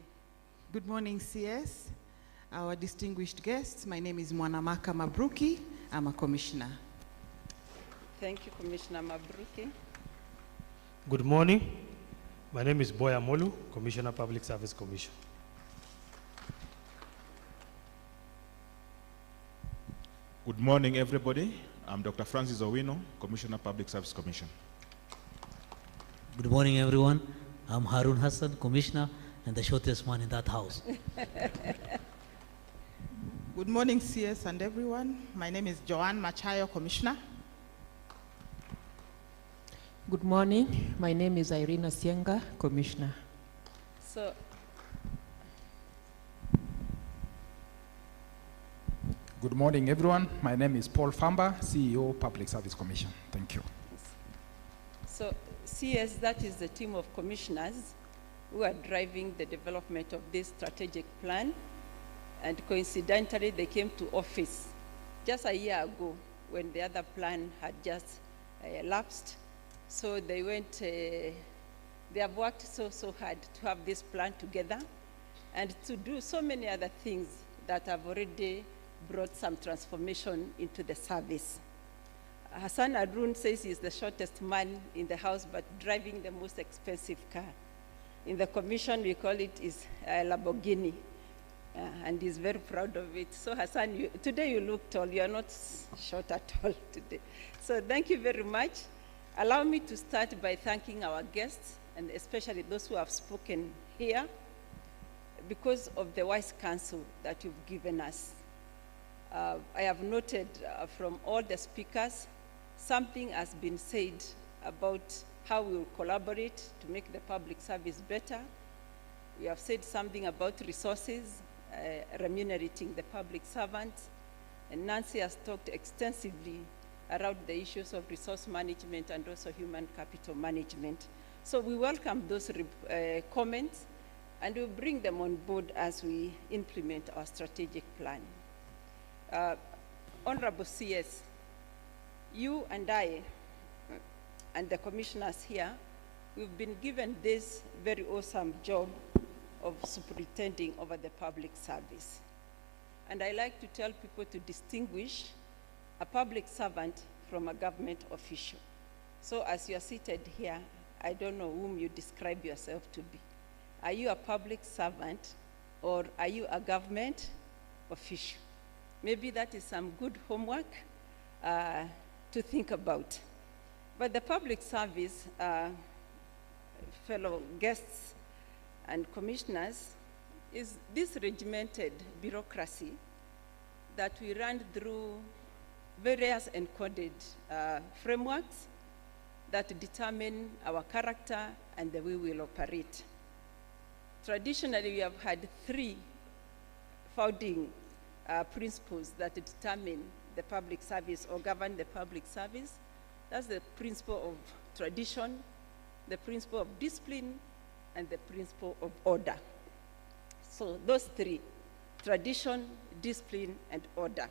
Good morning, CS. Our distinguished guests, my name is Mwanamaka Mabruki. I'm a commissioner. Thank you, Commissioner Mabruki. Good morning. My name is Boya Molu, Commissioner Public Service Commission. Good morning, everybody. I'm Dr. Francis Owino, Commissioner Public Service Commission. Good morning, everyone. I'm Harun Hassan, Commissioner, and the shortest man in that house. Good morning, CS and everyone. My name is Joanne Machayo, Commissioner. Good morning. My name is Irina Sienga, Commissioner. So, good morning, everyone. My name is Paul Famba, CEO, Public Service Commission. Thank you. So, CS, that is the team of commissioners who are driving the development of this strategic plan. And coincidentally, they came to office just a year ago when the other plan had just lapsed. So they went, they have worked so hard to have this plan together and to do so many other things that have already brought some transformation into the service. Hassan Arun says he's the shortest man in the house, but driving the most expensive car. In the commission, we call it is Lamborghini, and he's very proud of it. So Hassan, today you look tall. You are not short at all today. So thank you very much. Allow me to start by thanking our guests, and especially those who have spoken here, because of the wise counsel that you've given us. I have noted from all the speakers, something has been said about how we will collaborate to make the public service better. We have said something about resources, remunerating the public servants, and Nancy has talked extensively around the issues of resource management and also human capital management. So we welcome those comments, and we'll bring them on board as we implement our strategic plan. Honorable CS, you and I, and the commissioners here, we've been given this very awesome job of superintending over the public service. And I like to tell people to distinguish a public servant from a government official. So as you are seated here, I don't know whom you describe yourself to be. Are you a public servant or are you a government official? Maybe that is some good homework to think about. But the public service, fellow guests and commissioners, is this regimented bureaucracy that we run through various encoded frameworks that determine our character and the way we'll operate. Traditionally, we have had three founding principles that determine the public service or govern the public service. That's the principle of tradition, the principle of discipline, and the principle of order. So those three: tradition, discipline, and order.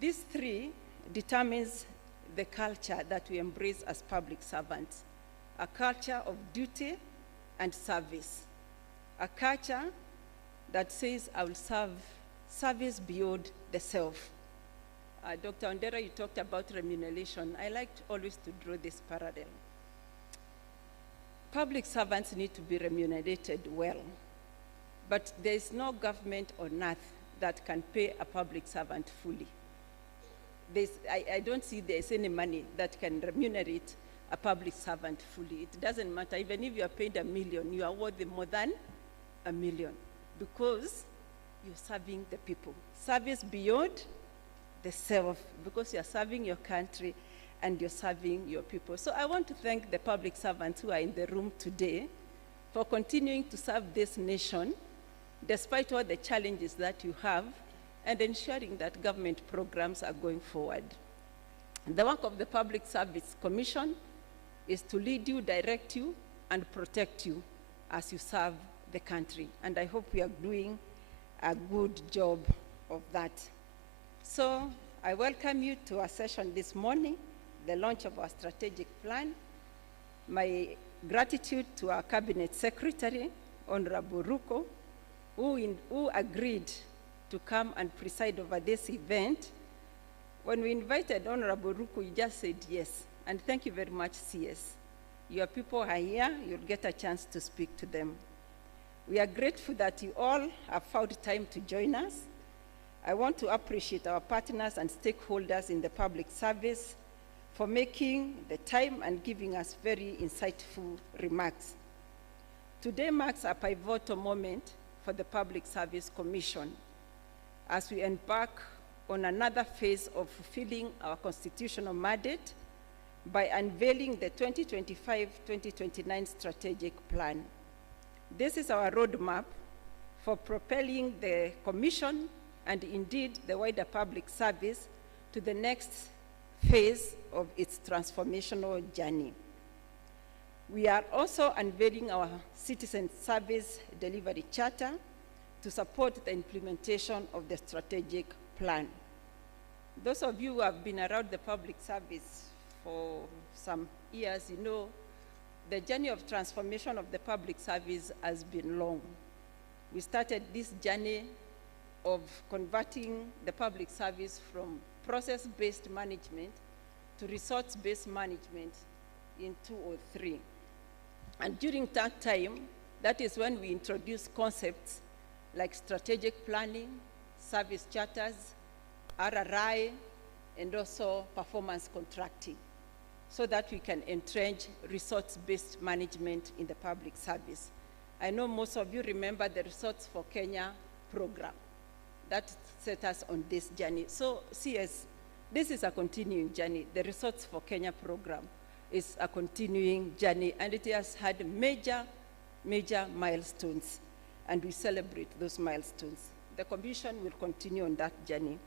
These three determines the culture that we embrace as public servants, a culture of duty and service, a culture that says, I will serve service beyond the self. Dr. Ondera, you talked about remuneration. I like always to draw this parallel. Public servants need to be remunerated well, but there is no government on earth that can pay a public servant fully. I don't see there's any money that can remunerate a public servant fully. It doesn't matter. Even if you are paid $1 million, you are worth more than $1 million because you're serving the people. Service beyond the self, because you're serving your country and you're serving your people. So I want to thank the public servants who are in the room today for continuing to serve this nation despite all the challenges that you have and ensuring that government programs are going forward. The work of the Public Service Commission is to lead you, direct you, and protect you as you serve the country. And I hope we are doing a good job of that. So I welcome you to our session this morning, the launch of our strategic plan. My gratitude to our Cabinet Secretary, Honorable Ruko, who agreed to come and preside over this event. When we invited Honorable Ruko, you just said yes. And thank you very much, CS. Your people are here. You'll get a chance to speak to them. We are grateful that you all have found time to join us. I want to appreciate our partners and stakeholders in the public service for making the time and giving us very insightful remarks. Today marks a pivotal moment for the Public Service Commission as we embark on another phase of fulfilling our constitutional mandate by unveiling the 2025-2029 strategic plan. This is our roadmap for propelling the Commission and indeed the wider public service to the next phase of its transformational journey. We are also unveiling our Citizen Service Delivery Charter to support the implementation of the strategic plan. Those of you who have been around the public service for some years, you know the journey of transformation of the public service has been long. We started this journey of converting the public service from process-based management to resource-based management in 2003. And during that time, that is when we introduced concepts like strategic planning, service charters, RRI, and also performance contracting, so that we can entrench resource-based management in the public service. I know most of you remember the Resource for Kenya program that set us on this journey. So CS, this is a continuing journey. The Resource for Kenya program is a continuing journey, and it has had major milestones, and we celebrate those milestones. The Commission will continue on that journey.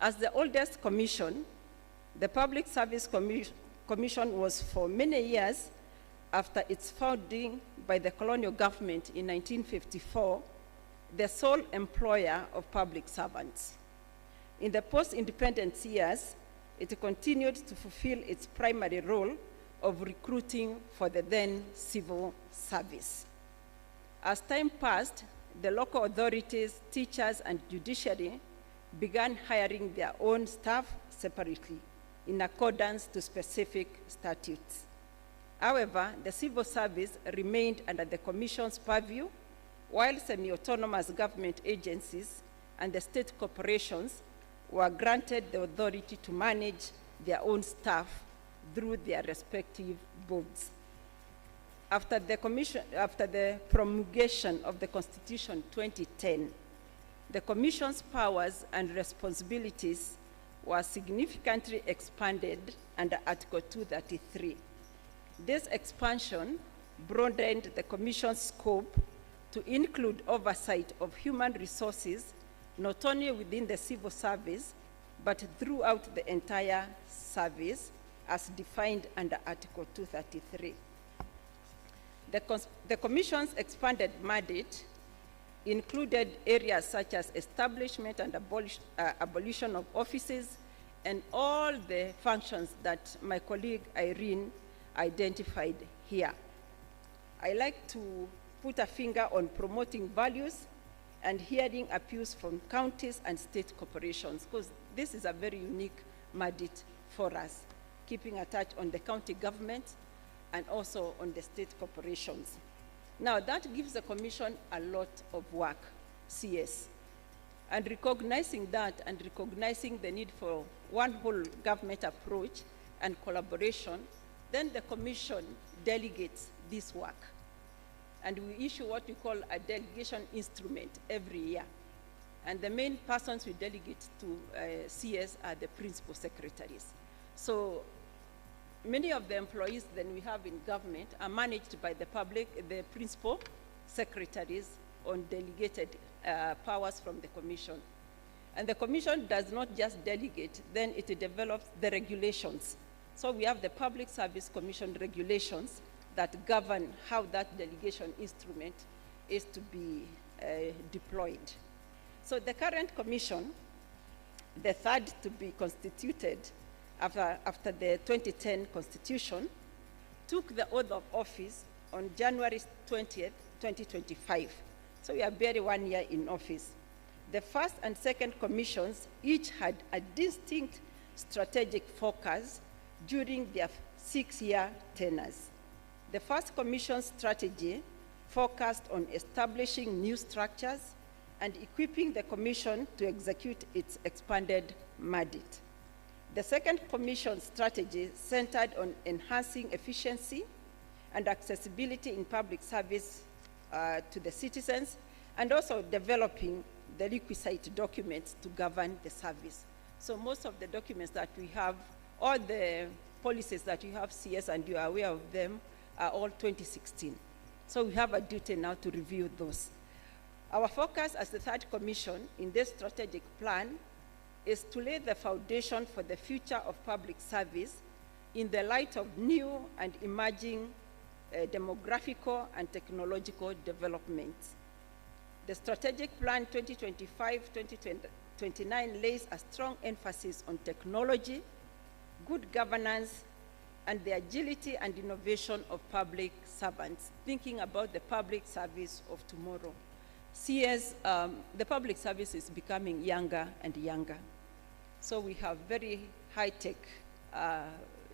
As the oldest commission, the Public Service Commission was for many years after its founding by the colonial government in 1954, the sole employer of public servants. In the post-independence years, it continued to fulfill its primary role of recruiting for the then civil service. As time passed, the local authorities, teachers, and judiciary began hiring their own staff separately in accordance to specific statutes. However, the civil service remained under the Commission's purview, while semi-autonomous government agencies and the state corporations were granted the authority to manage their own staff through their respective boards. After the promulgation of the Constitution 2010, the Commission's powers and responsibilities were significantly expanded under Article 233. This expansion broadened the Commission's scope to include oversight of human resources, not only within the civil service, but throughout the entire service, as defined under Article 233. The Commission's expanded mandate included areas such as establishment and abolition of offices and all the functions that my colleague Irene identified here. I like to put a finger on promoting values and hearing appeals from counties and state corporations, because this is a very unique mandate for us, keeping a touch on the county government and also on the state corporations. Now, that gives the Commission a lot of work, CS. And recognizing that and recognizing the need for one whole government approach and collaboration, then the Commission delegates this work. And we issue what we call a delegation instrument every year. And the main persons we delegate to CS are the principal secretaries. So many of the employees that we have in government are managed by the principal secretaries on delegated powers from the Commission. And the Commission does not just delegate, then it develops the regulations. So we have the Public Service Commission regulations that govern how that delegation instrument is to be deployed. So the current Commission, the third to be constituted after the 2010 Constitution, took the oath of office on January 20th, 2025. So we are barely 1 year in office. The first and second commissions each had a distinct strategic focus during their 6-year tenures. The first commission's strategy focused on establishing new structures and equipping the commission to execute its expanded mandate. The second commission's strategy centered on enhancing efficiency and accessibility in public service to the citizens, and also developing the requisite documents to govern the service. So most of the documents that we have, all the policies that you have, CS, and you are aware of them, are all 2016. So we have a duty now to review those. Our focus as the third commission in this strategic plan is to lay the foundation for the future of public service in the light of new and emerging demographical and technological developments. The strategic plan 2025-2029 lays a strong emphasis on technology, good governance, and the agility and innovation of public servants, thinking about the public service of tomorrow. CS, the public service is becoming younger and younger. So we have very high-tech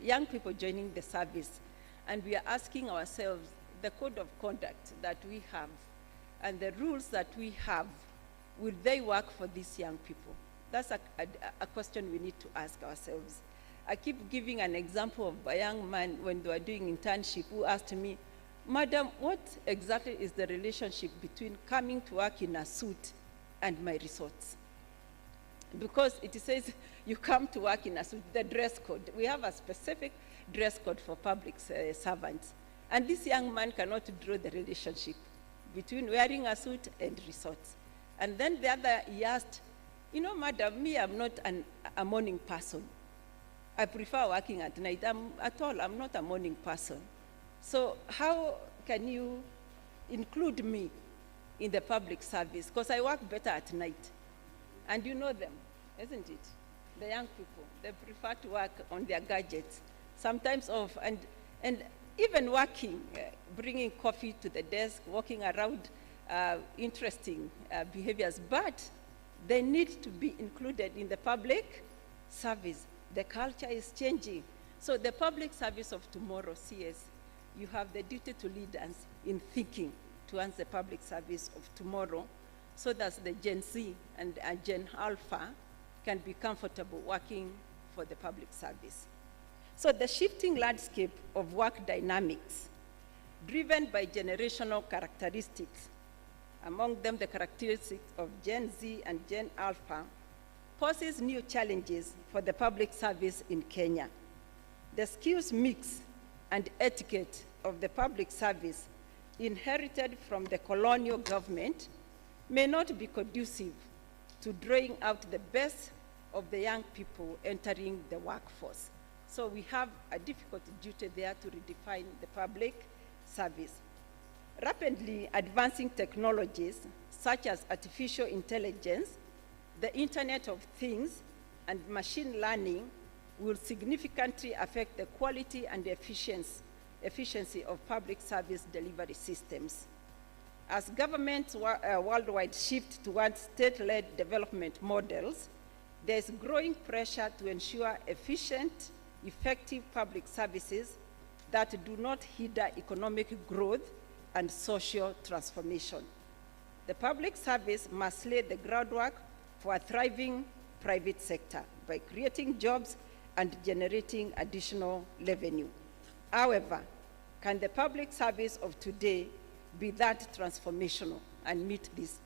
young people joining the service, and we are asking ourselves, the code of conduct that we have and the rules that we have, will they work for these young people? That's a question we need to ask ourselves. I keep giving an example of a young man when they were doing internship who asked me, Madam, what exactly is the relationship between coming to work in a suit and my results? Because it says you come to work in a suit, the dress code. We have a specific dress code for public servants. And this young man cannot draw the relationship between wearing a suit and results. And then the other, he asked, you know, Madam, me, I'm not a morning person. I prefer working at night. I'm not a morning person. So how can you include me in the public service? Because I work better at night. And you know them, isn't it? The young people, they prefer to work on their gadgets, sometimes off, and even working, bringing coffee to the desk, walking around, interesting behaviors, but they need to be included in the public service. The culture is changing. So the public service of tomorrow, CS, you have the duty to lead us in thinking towards the public service of tomorrow, so that the Gen Z and Gen Alpha can be comfortable working for the public service. So the shifting landscape of work dynamics, driven by generational characteristics, among them the characteristics of Gen Z and Gen Alpha, poses new challenges for the public service in Kenya. The skills mix and etiquette of the public service inherited from the colonial government may not be conducive to drawing out the best of the young people entering the workforce. So we have a difficult duty there to redefine the public service. Rapidly advancing technologies such as artificial intelligence, the Internet of Things, and machine learning will significantly affect the quality and efficiency of public service delivery systems. As governments worldwide shift towards state-led development models, there is growing pressure to ensure efficient, effective public services that do not hinder economic growth and social transformation. The public service must lay the groundwork for a thriving private sector by creating jobs and generating additional revenue. However, can the public service of today be that transformational and meet these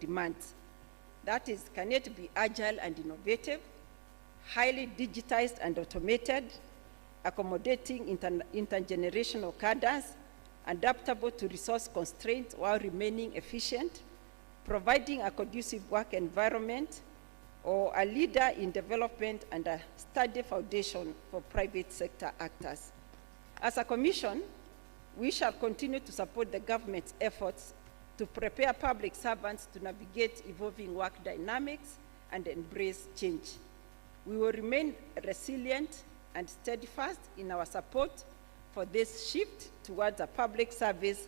demands? That is, can it be agile and innovative, highly digitized and automated, accommodating intergenerational cadres, adaptable to resource constraints while remaining efficient, providing a conducive work environment, or a leader in development and a steady foundation for private sector actors? As a commission, we shall continue to support the government's efforts to prepare public servants to navigate evolving work dynamics and embrace change. We will remain resilient and steadfast in our support for this shift towards a public service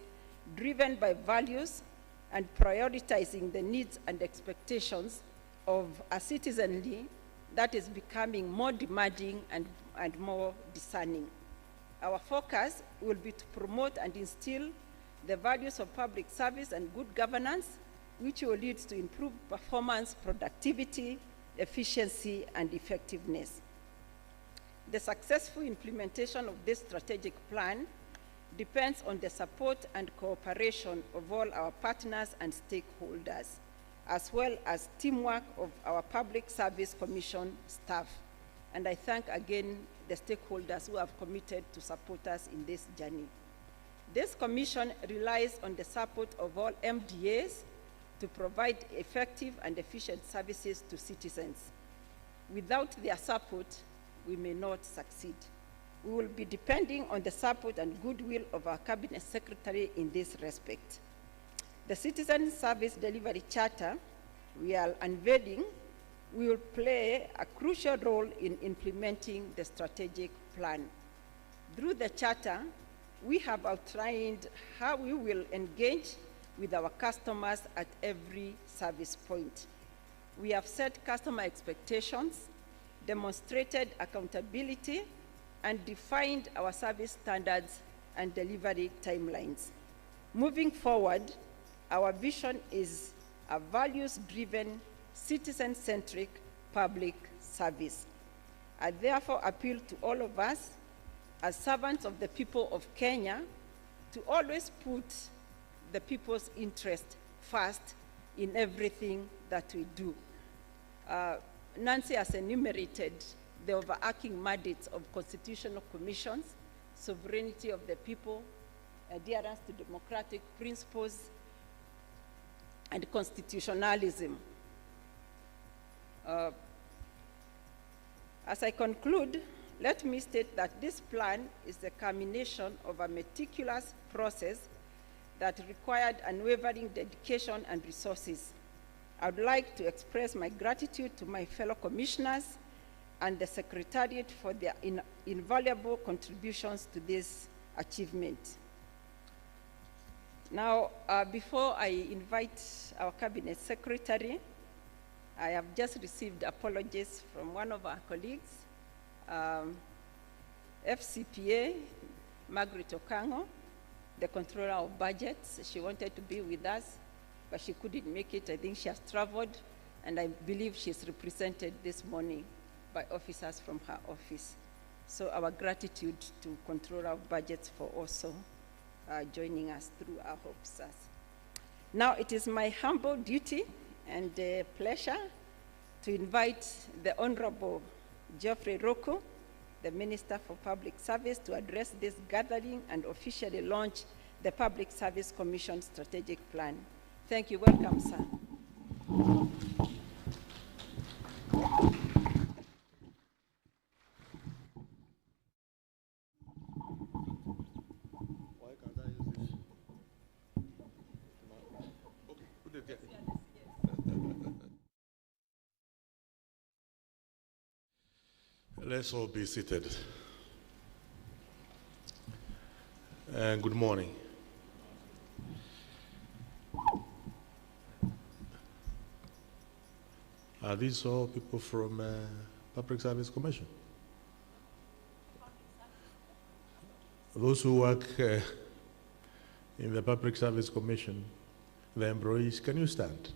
driven by values and prioritizing the needs and expectations of a citizenry that is becoming more demanding and more discerning. Our focus will be to promote and instill the values of public service and good governance, which will lead to improved performance, productivity, efficiency, and effectiveness. The successful implementation of this strategic plan depends on the support and cooperation of all our partners and stakeholders, as well as teamwork of our Public Service Commission staff. And I thank again the stakeholders who have committed to support us in this journey. This commission relies on the support of all MDAs to provide effective and efficient services to citizens. Without their support, we may not succeed. We will be depending on the support and goodwill of our Cabinet Secretary in this respect. The Citizen Service Delivery Charter we are unveiling will play a crucial role in implementing the strategic plan. Through the charter, we have outlined how we will engage with our customers at every service point. We have set customer expectations, demonstrated accountability, and defined our service standards and delivery timelines. Moving forward, our vision is a values-driven, citizen-centric public service. I therefore appeal to all of us as servants of the people of Kenya to always put the people's interest first in everything that we do. Nancy has enumerated the overarching mandates of constitutional commissions: sovereignty of the people, adherence to democratic principles, and constitutionalism. As I conclude, let me state that this plan is the culmination of a meticulous process that required unwavering dedication and resources. I would like to express my gratitude to my fellow commissioners and the Secretariat for their invaluable contributions to this achievement. Now, before I invite our Cabinet Secretary, I have just received apologies from one of our colleagues, FCPA, Margaret Okango, the Controller of Budgets. She wanted to be with us, but she couldn't make it. I think she has traveled, and I believe she's represented this morning by officers from her office. So our gratitude to Controller of Budgets for also joining us through our officers. Now it is my humble duty and pleasure to invite the Honorable Geoffrey Ruku, the Minister for Public Service, to address this gathering and officially launch the Public Service Commission Strategic Plan. Thank you. Welcome, sir. Let's all be seated. And good morning. Are these all people from Public Service Commission? Those who work in the Public Service Commission, the employees, can you stand?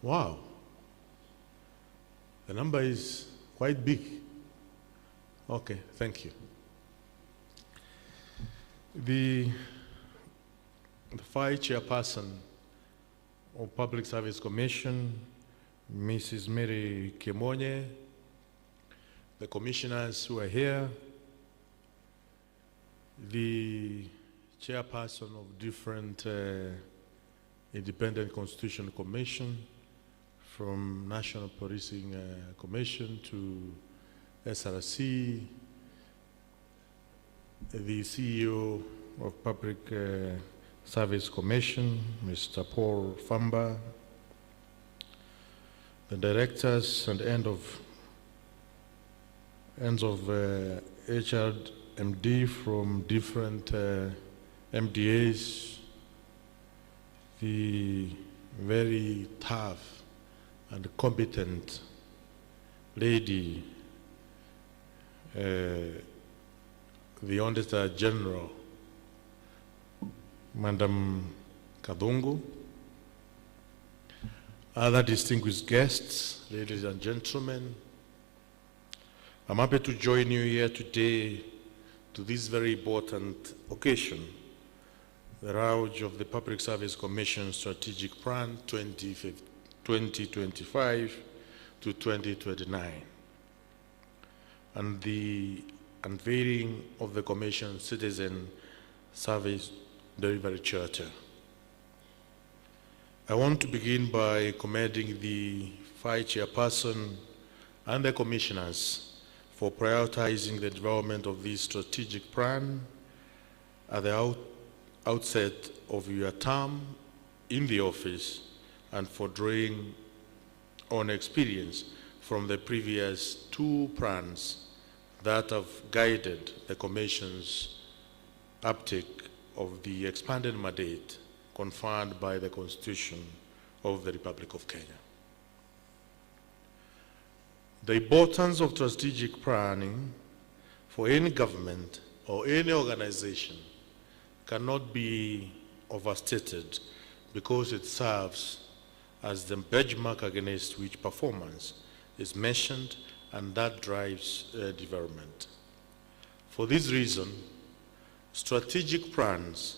Wow. The number is quite big. Okay, thank you. The Vice Chairperson of Public Service Commission, Mrs. Mary Kimonye, the commissioners who are here, the chairperson of different independent constitutional commission, from National Policing Commission to SRC, the CEO of Public Service Commission, Mr. Paul Famba, the directors and ends of HRMD from different MDAs, the very tough and competent lady, the Auditor General, Madam Kadungu, other distinguished guests, ladies and gentlemen, I'm happy to join you here today to this very important occasion, the launch of the Public Service Commission Strategic Plan 2025 to 2029, and the unveiling of the Commission Citizen Service Delivery Charter. I want to begin by commending the Vice Chairperson and the Commissioners for prioritizing the development of this strategic plan at the outset of your term in the office, and for drawing on experience from the previous two plans that have guided the Commission's uptake of the expanded mandate conferred by the Constitution of the Republic of Kenya. The importance of strategic planning for any government or any organization cannot be overstated, because it serves as the benchmark against which performance is measured, and that drives development. For this reason, strategic plans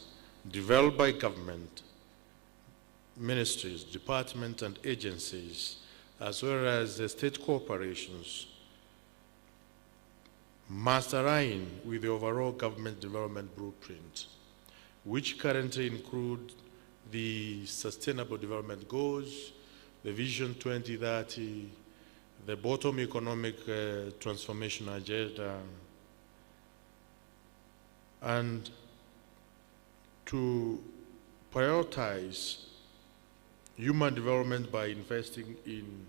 developed by government, ministries, departments, and agencies, as well as the state corporations, must align with the overall government development blueprint, which currently include the Sustainable Development Goals, the Vision 2030, the Bottom Economic Transformation Agenda, and to prioritize human development by investing in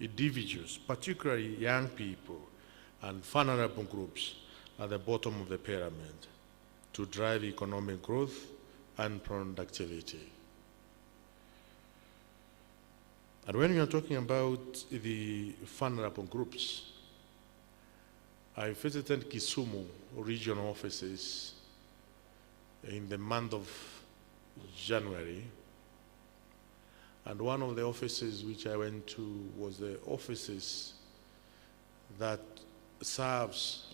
individuals, particularly young people and vulnerable groups at the bottom of the pyramid, to drive economic growth and productivity. And when we are talking about the vulnerable groups, I visited Kisumu regional offices in the month of January, and one of the offices which I went to was the offices that serves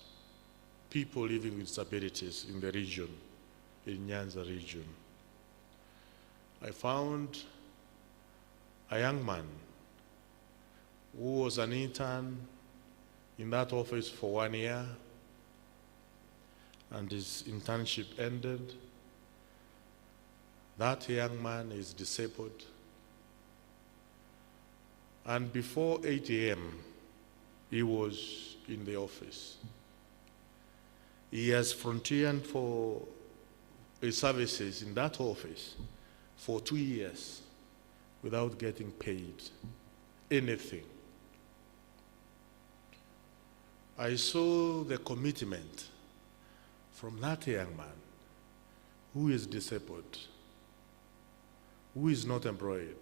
people living with disabilities in the region, in Nyanza region. I found a young man who was an intern in that office for 1 year, and his internship ended. That young man is disabled, and before 8 a.m. he was in the office. He has frontiered for his services in that office for 2 years without getting paid anything. I saw the commitment from that young man who is disabled, who is not employed.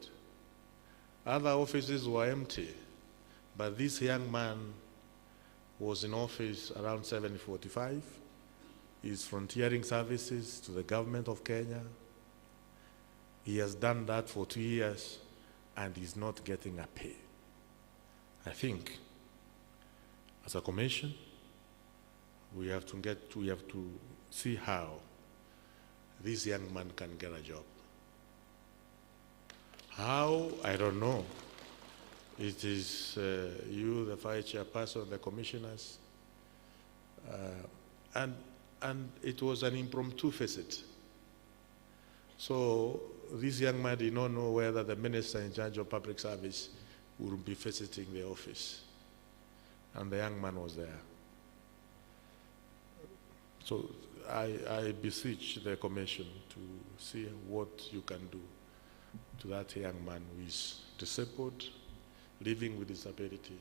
Other offices were empty, but this young man was in office around 7:45. He's frontiering services to the government of Kenya. He has done that for 2 years and is not getting a pay. I think as a commission, we have to see how this young man can get a job. How? I don't know. It is you, the vice chairperson, the commissioners, and it was an impromptu visit. So this young man did not know whether the minister in charge of public service would be visiting the office. And the young man was there. So I beseech the commission to see what you can do to that young man who is disabled, living with disability,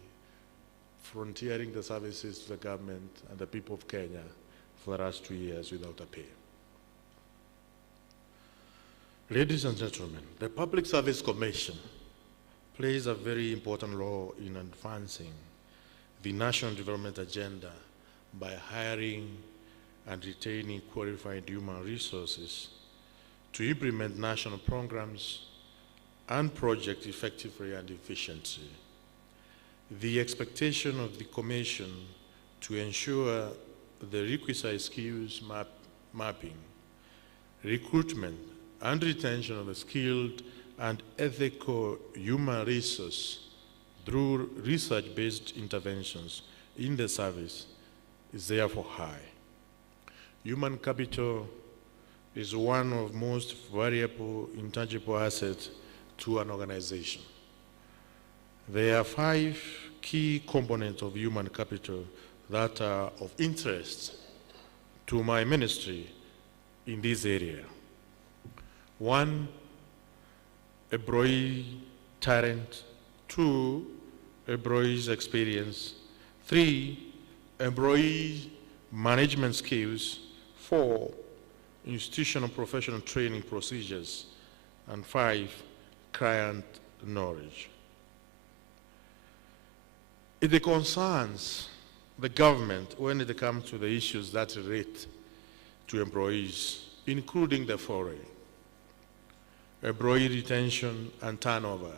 frontiering the services to the government and the people of Kenya for the last 2 years without a pay. Ladies and gentlemen, the Public Service Commission plays a very important role in advancing the national development agenda by hiring and retaining qualified human resources to implement national programs and projects effectively and efficiently. The expectation of the Commission to ensure the requisite skills mapping, recruitment, and retention of the skilled and ethical human resource through research-based interventions in the service is therefore high. Human capital is one of most valuable intangible assets to an organization. There are 5 key components of human capital that are of interest to my ministry in this area. 1, employee talent. 2, employees' experience. 3, employee management skills. 4, institutional professional training procedures. And 5, client knowledge. It concerns the government when it comes to the issues that relate to employees, including the following: employee retention and turnover,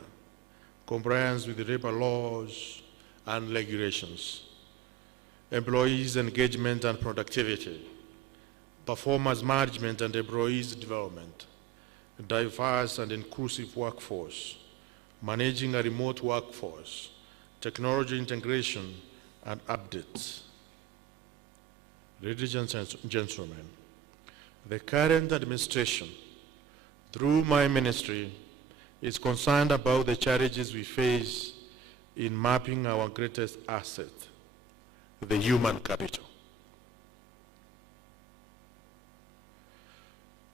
compliance with the labor laws and regulations, employees' engagement and productivity, performance management and employees' development, diverse and inclusive workforce, managing a remote workforce, technology integration and updates. Ladies and gentlemen, the current administration, through my ministry, is concerned about the challenges we face in mapping our greatest asset, the human capital.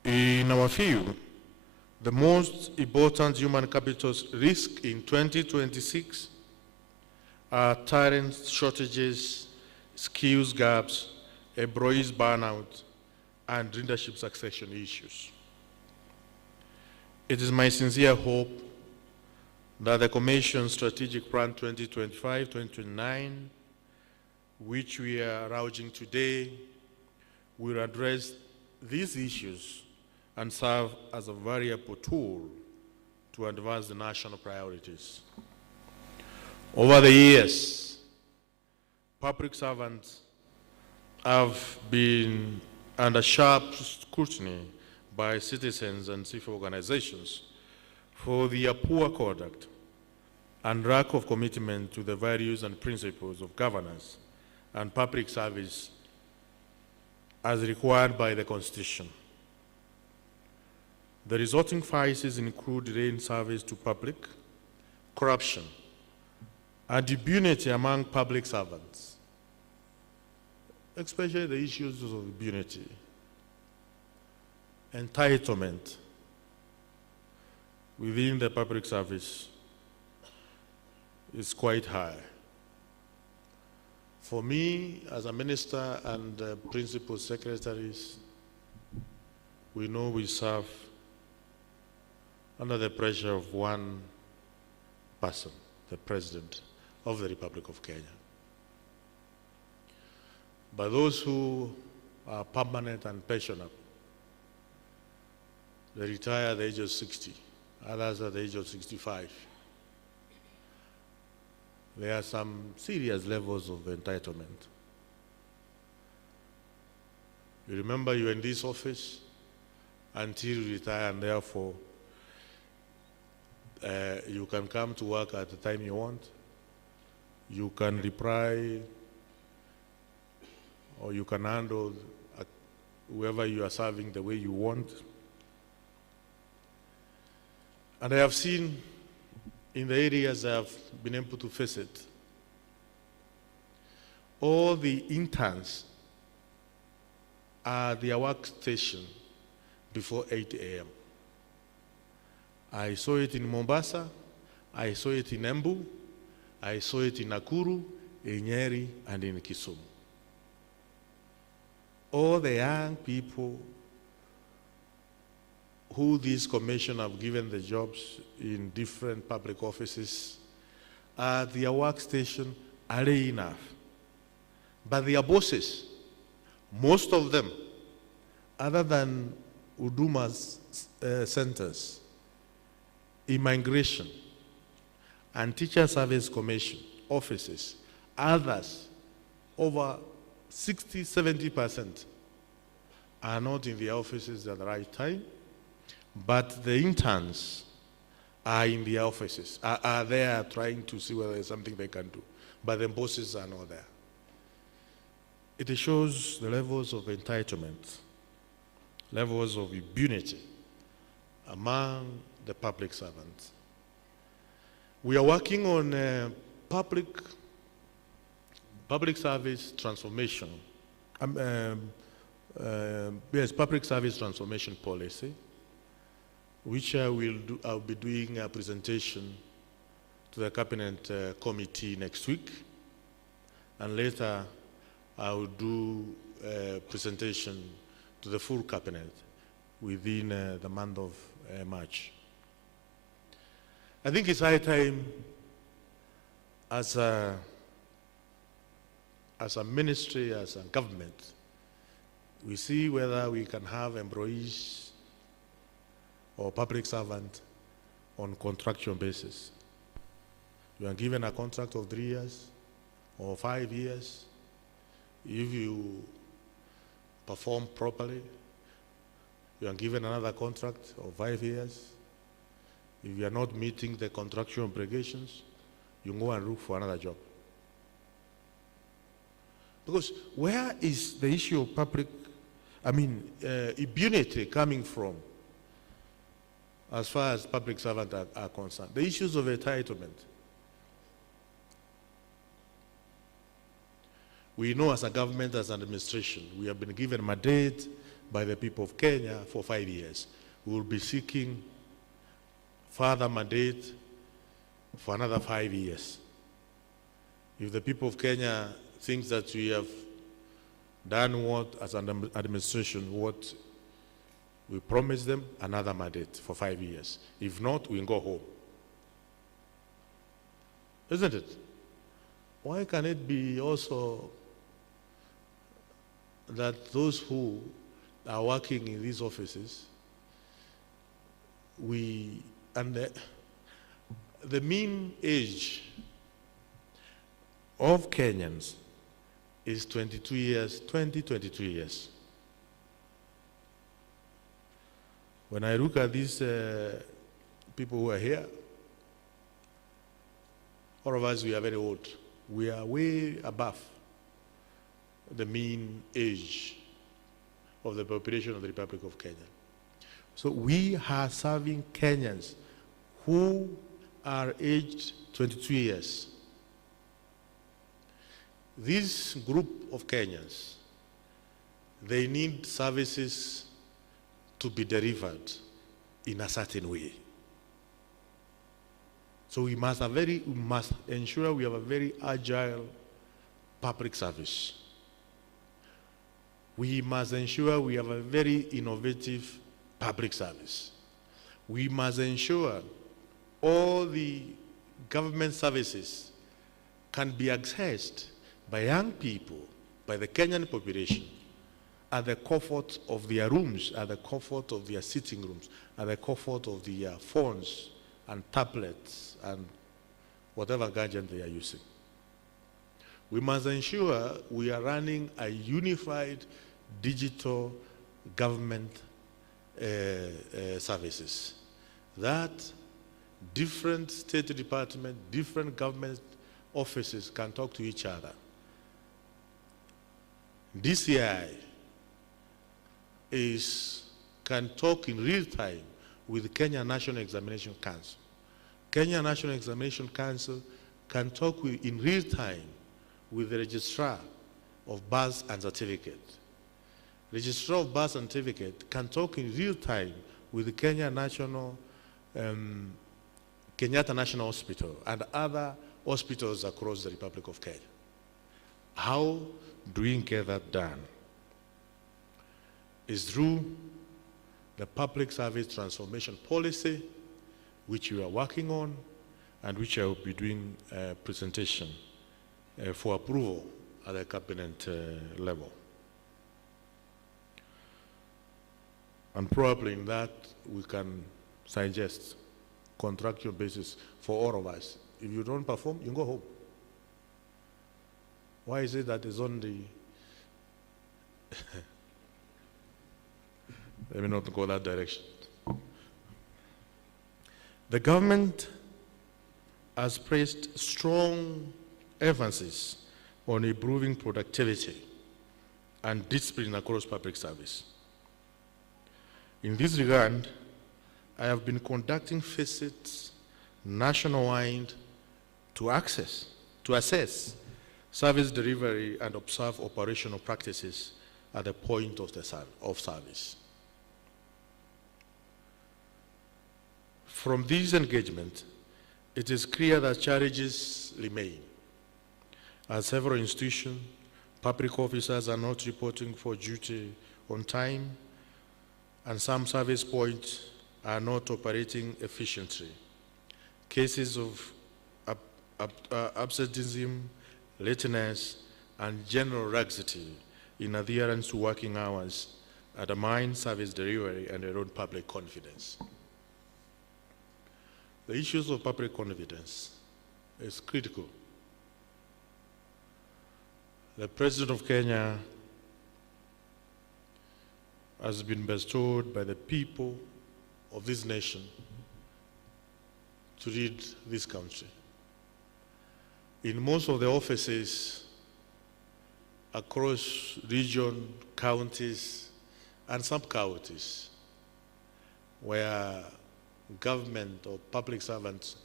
In our view, the most important human capital risk in 2026 are talent shortages, skills gaps, employees burnout, and leadership succession issues. It is my sincere hope that the Commission's Strategic Plan 2025-2029, which we are launching today, will address these issues and serve as a valuable tool to advance the national priorities. Over the years, public servants have been under sharp scrutiny by citizens and civil organizations for their poor conduct and lack of commitment to the values and principles of governance and public service as required by the Constitution. The resulting vices include delay in service to public, corruption, and impunity among public servants, especially the issues of impunity, entitlement within the public service is quite high. For me, as a minister and principal secretaries, we know we serve under the pressure of one person, the President of the Republic of Kenya. But those who are permanent and pensionable, they retire at the age of 60, others at the age of 65. There are some serious levels of entitlement. You remember you were in this office until you retire, and therefore you can come to work at the time you want. You can reply, or you can handle whoever you are serving the way you want. And I have seen in the areas I have been able to face it, all the interns are at their workstation before 8 a.m. I saw it in Mombasa, I saw it in Embu, I saw it in Nakuru, in Nyeri, and in Kisumu. All the young people who this commission have given the jobs in different public offices are at their workstation early enough. But their bosses, most of them, other than Huduma's centers, immigration, and teacher service commission offices, others, over 60–70% are not in the offices at the right time, but the interns are in the offices, are there trying to see whether there's something they can do, but the bosses are not there. It shows the levels of entitlement, levels of impunity among the public servants. We are working on public service transformation. Yes, public service transformation policy, which I'll be doing a presentation to the cabinet committee next week, and later I will do a presentation to the full cabinet within the month of March. I think it's high time as a ministry, as a government, we see whether we can have employees or public servant on contractual basis. You are given a contract of 3 years or 5 years. If you perform properly, you are given another contract of 5 years. If you are not meeting the contractual obligations, you go and look for another job. Because where is the issue of impunity coming from as far as public servants are concerned? The issues of entitlement. We know as a government, as an administration, we have been given a mandate by the people of Kenya for 5 years. We will be seeking further mandate for another 5 years. If the people of Kenya think that we have done what, as an administration, what we promised them, another mandate for 5 years. If not, we go home. Isn't it? Why can it be also that those who are working in these offices, the mean age of Kenyans is 22 years. When I look at these people who are here, all of us, we are very old. We are way above the mean age of the population of the Republic of Kenya. So we are serving Kenyans who are aged 22 years. This group of Kenyans, they need services to be delivered in a certain way. So we must ensure we have a very agile public service. We must ensure we have a very innovative public service. We must ensure all the government services can be accessed by young people, by the Kenyan population, at the comfort of their rooms, at the comfort of their sitting rooms, at the comfort of their phones and tablets and whatever gadget they are using. We must ensure we are running a unified digital government services, that different state departments, different government offices can talk to each other. DCI can talk in real time with the Kenya National Examination Council. Kenya National Examination Council can talk in real time with the Registrar of Birth and Certificate. Registrar of Birth and Certificate can talk in real time with the Kenyatta National Hospital and other hospitals across the Republic of Kenya. How do we get that done? Is through the public service transformation policy, which we are working on and which I will be doing a presentation for approval at the cabinet level. And probably in that we can suggest contractual basis for all of us. If you don't perform, you go home. Why is it that it's only let me not go that direction. The government has placed strong emphasis on improving productivity and discipline across public service. In this regard, I have been conducting visits nationwide to assess service delivery and observe operational practices at the point of service. From this engagement, it is clear that challenges remain. At several institutions, public officers are not reporting for duty on time, and some service points are not operating efficiently. Cases of absenteeism, lateness, and general laxity in adherence to working hours undermine service delivery and erode public confidence. The issues of public confidence is critical. The President of Kenya has been bestowed by the people of this nation to lead this country. In most of the offices across region, counties, and sub-counties, where government or public servants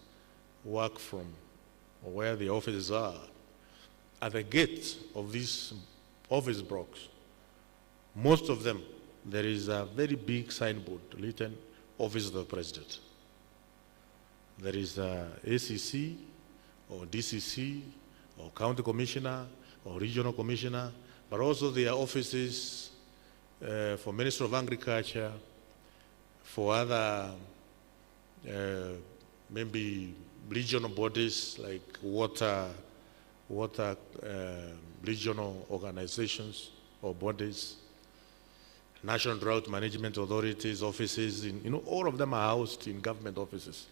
work from, or where the offices are, at the gate of these office blocks, most of them, there is a very big signboard written Office of the President. There is a ACC or DCC or County Commissioner or Regional Commissioner, but also there are offices for Minister of Agriculture, for other maybe regional bodies like water regional organizations or bodies, National Drought Management Authorities offices, all of them are housed in government offices,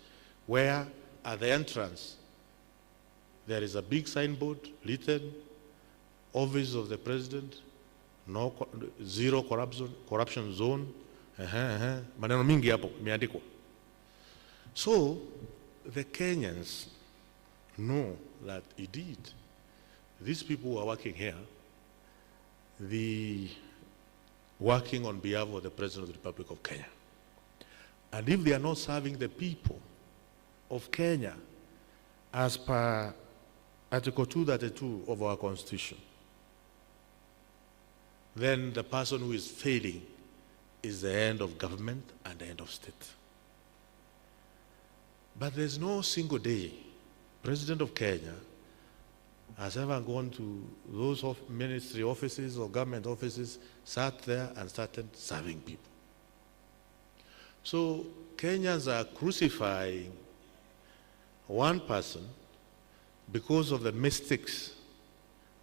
where at the entrance there is a big signboard written, Office of the President, zero corruption zone, maneno mingi hapo imeandikwa. So the Kenyans know that indeed these people who are working here, working on behalf of the President of the Republic of Kenya. And if they are not serving the people of Kenya as per Article 232 of our Constitution, then the person who is failing is the end of government and the end of state. But there's no single day President of Kenya has ever gone to those ministry offices or government offices, sat there and started serving people. So Kenyans are crucifying one person because of the mistakes,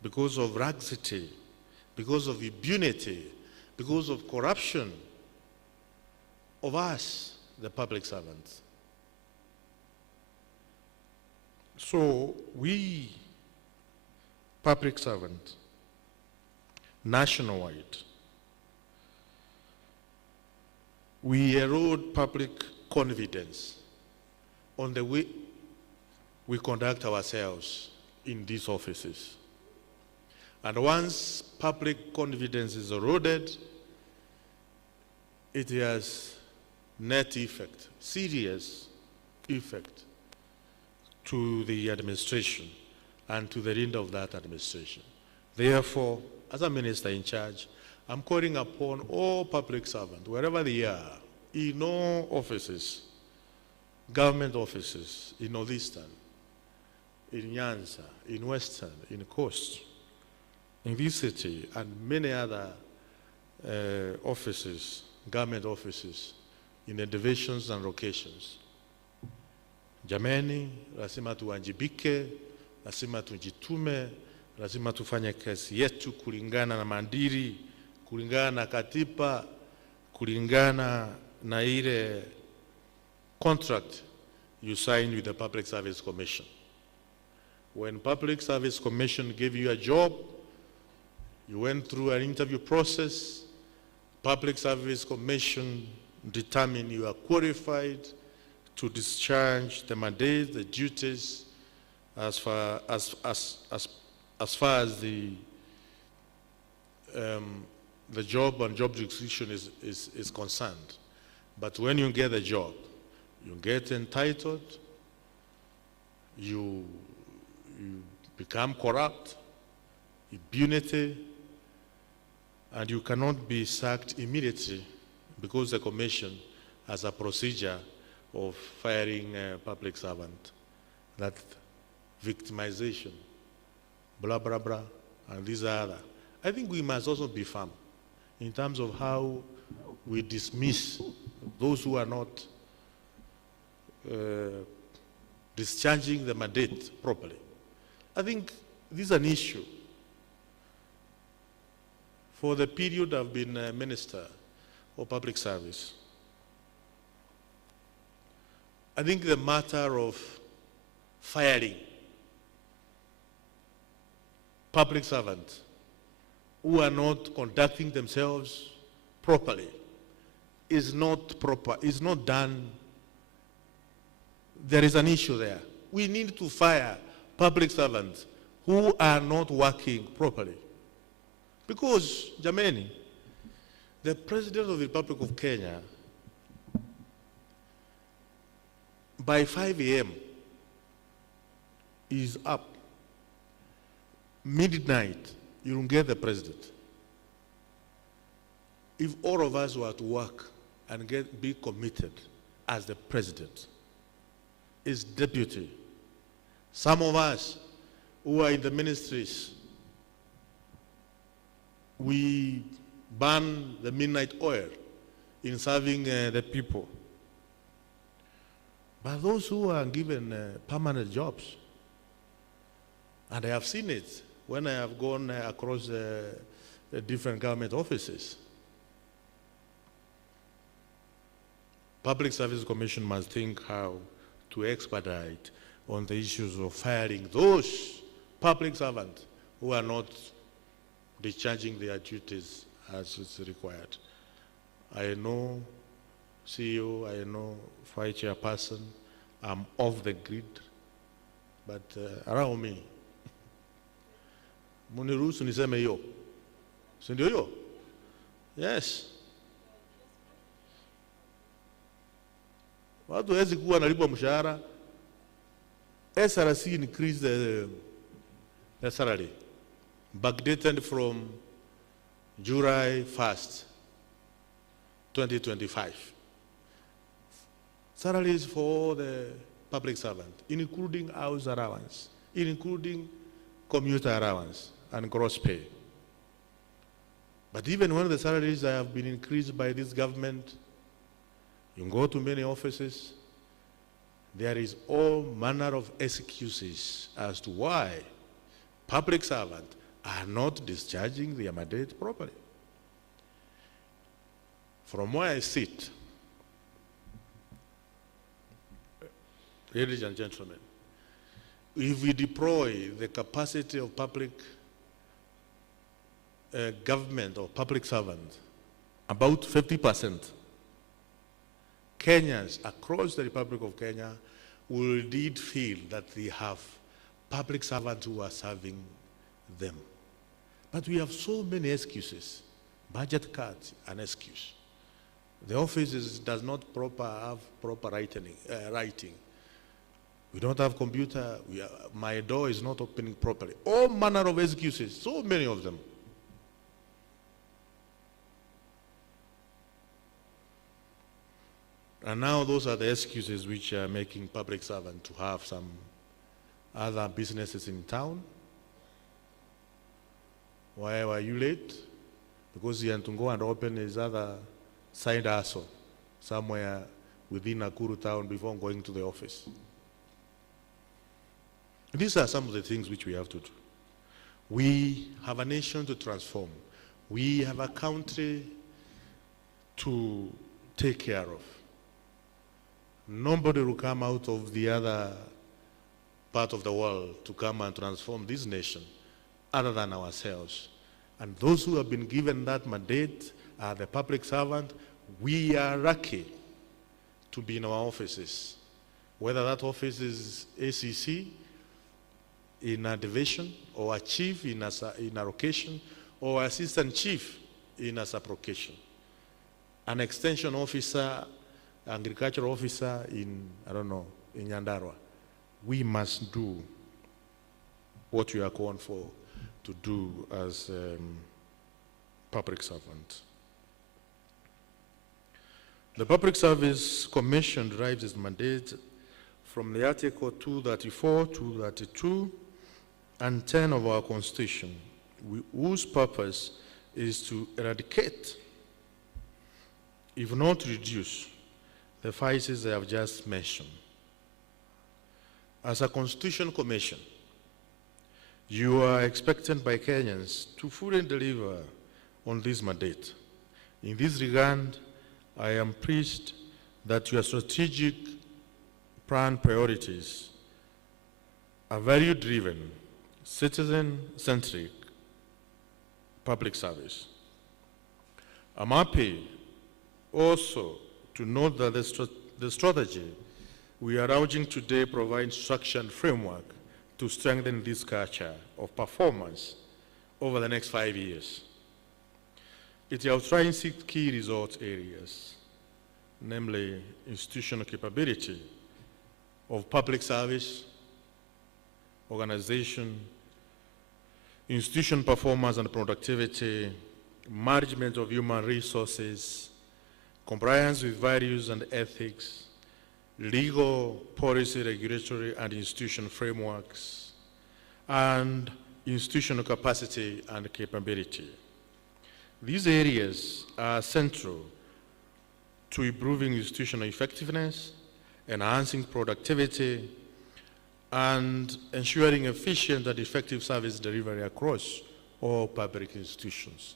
because of laxity, because of impunity, because of corruption of us, the public servants. So we, public servants, nationwide, we erode public confidence on the way we conduct ourselves in these offices. And once public confidence is eroded, it has net effect, serious effect to the administration and to the end of that administration. Therefore, as a minister in charge, I'm calling upon all public servants, wherever they are, in all offices, government offices, in Northeastern, in Nyanza, in Western, in Coast, in this city, and many other offices, government offices, in the divisions and locations. Jameni, lazima tuwajibike, lazima tujitume, lazima tufanye kazi yetu kulingana na maadili, kulingana na katiba, kulingana na ile contract you signed with the Public Service Commission. When Public Service Commission gave you a job, you went through an interview process. Public Service Commission determined you are qualified to discharge the mandate, the duties, as far as the job and job description is concerned. But when you get the job, you get entitled, you become corrupt, impunity, and you cannot be sacked immediately because the commission has a procedure of firing a public servant. That victimization, blah, blah, blah, and these are other. I think we must also be firm in terms of how we dismiss those who are not discharging the mandate properly. I think this is an issue. For the period I've been a minister of public service, I think the matter of firing public servants who are not conducting themselves properly is not proper, is not done. There is an issue there. We need to fire public servants who are not working properly. Because, Jameni, the President of the Republic of Kenya, by 5 a.m. is up. Midnight, you don't get the President. If all of us were to work and be committed as the President, his deputy, some of us who are in the ministries, we burn the midnight oil in serving the people. But those who are given permanent jobs, and I have seen it when I have gone across the different government offices, Public Service Commission must think how to expedite on the issues of firing those public servants who are not discharging their duties as is required. I know CEO, I know Vice Chairperson, I'm off the grid, but around me, muniruhusu niseme hiyo, si ndio hiyo? Yes. Watu hawezi kuwa nalipwa mshahara. SRC increased the salary, backdated from July 1st, 2025. Salaries for the public servant, including house allowance, including commuter allowance and gross pay. But even when the salaries have been increased by this government, you go to many offices, there is all manner of excuses as to why public servants are not discharging their mandate properly. From where I sit, ladies and gentlemen, if we deploy the capacity of public government or public servants, about 50%, Kenyans across the Republic of Kenya will indeed feel that they have public servants who are serving them. But we have so many excuses. Budget cuts, an excuse. The office does not have proper writing. We don't have computer. My door is not opening properly. All manner of excuses, so many of them. And now those are the excuses which are making public servants to have some other businesses in town. Why were you late? Because he had to go and open his other side hustle somewhere within Nakuru town before going to the office. These are some of the things which we have to do. We have a nation to transform. We have a country to take care of. Nobody will come out of the other part of the world to come and transform this nation other than ourselves. And those who have been given that mandate are the public servant. We are lucky to be in our offices. Whether that office is ACC in a division, or a chief in a location, or assistant chief in a sub-location. An extension officer, agricultural officer in, I don't know, in Nyandarua. We must do what we are called for to do as public servants. The Public Service Commission derives its mandate from the Article 234, 232, and 10 of our Constitution, whose purpose is to eradicate, if not reduce, the vices I have just mentioned. As a Constitution Commission, you are expected by Kenyans to fully deliver on this mandate. In this regard, I am pleased that your strategic plan priorities are value-driven, citizen-centric public service. I'm happy also to note that the strategy we are urging today provides structure and framework to strengthen this culture of performance over the next 5 years. It outlines 6 key result areas, namely institutional capability of public service, organization, institution performance and productivity, management of human resources, compliance with values and ethics, legal, policy, regulatory, and institutional frameworks, and institutional capacity and capability. These areas are central to improving institutional effectiveness, enhancing productivity, and ensuring efficient and effective service delivery across all public institutions.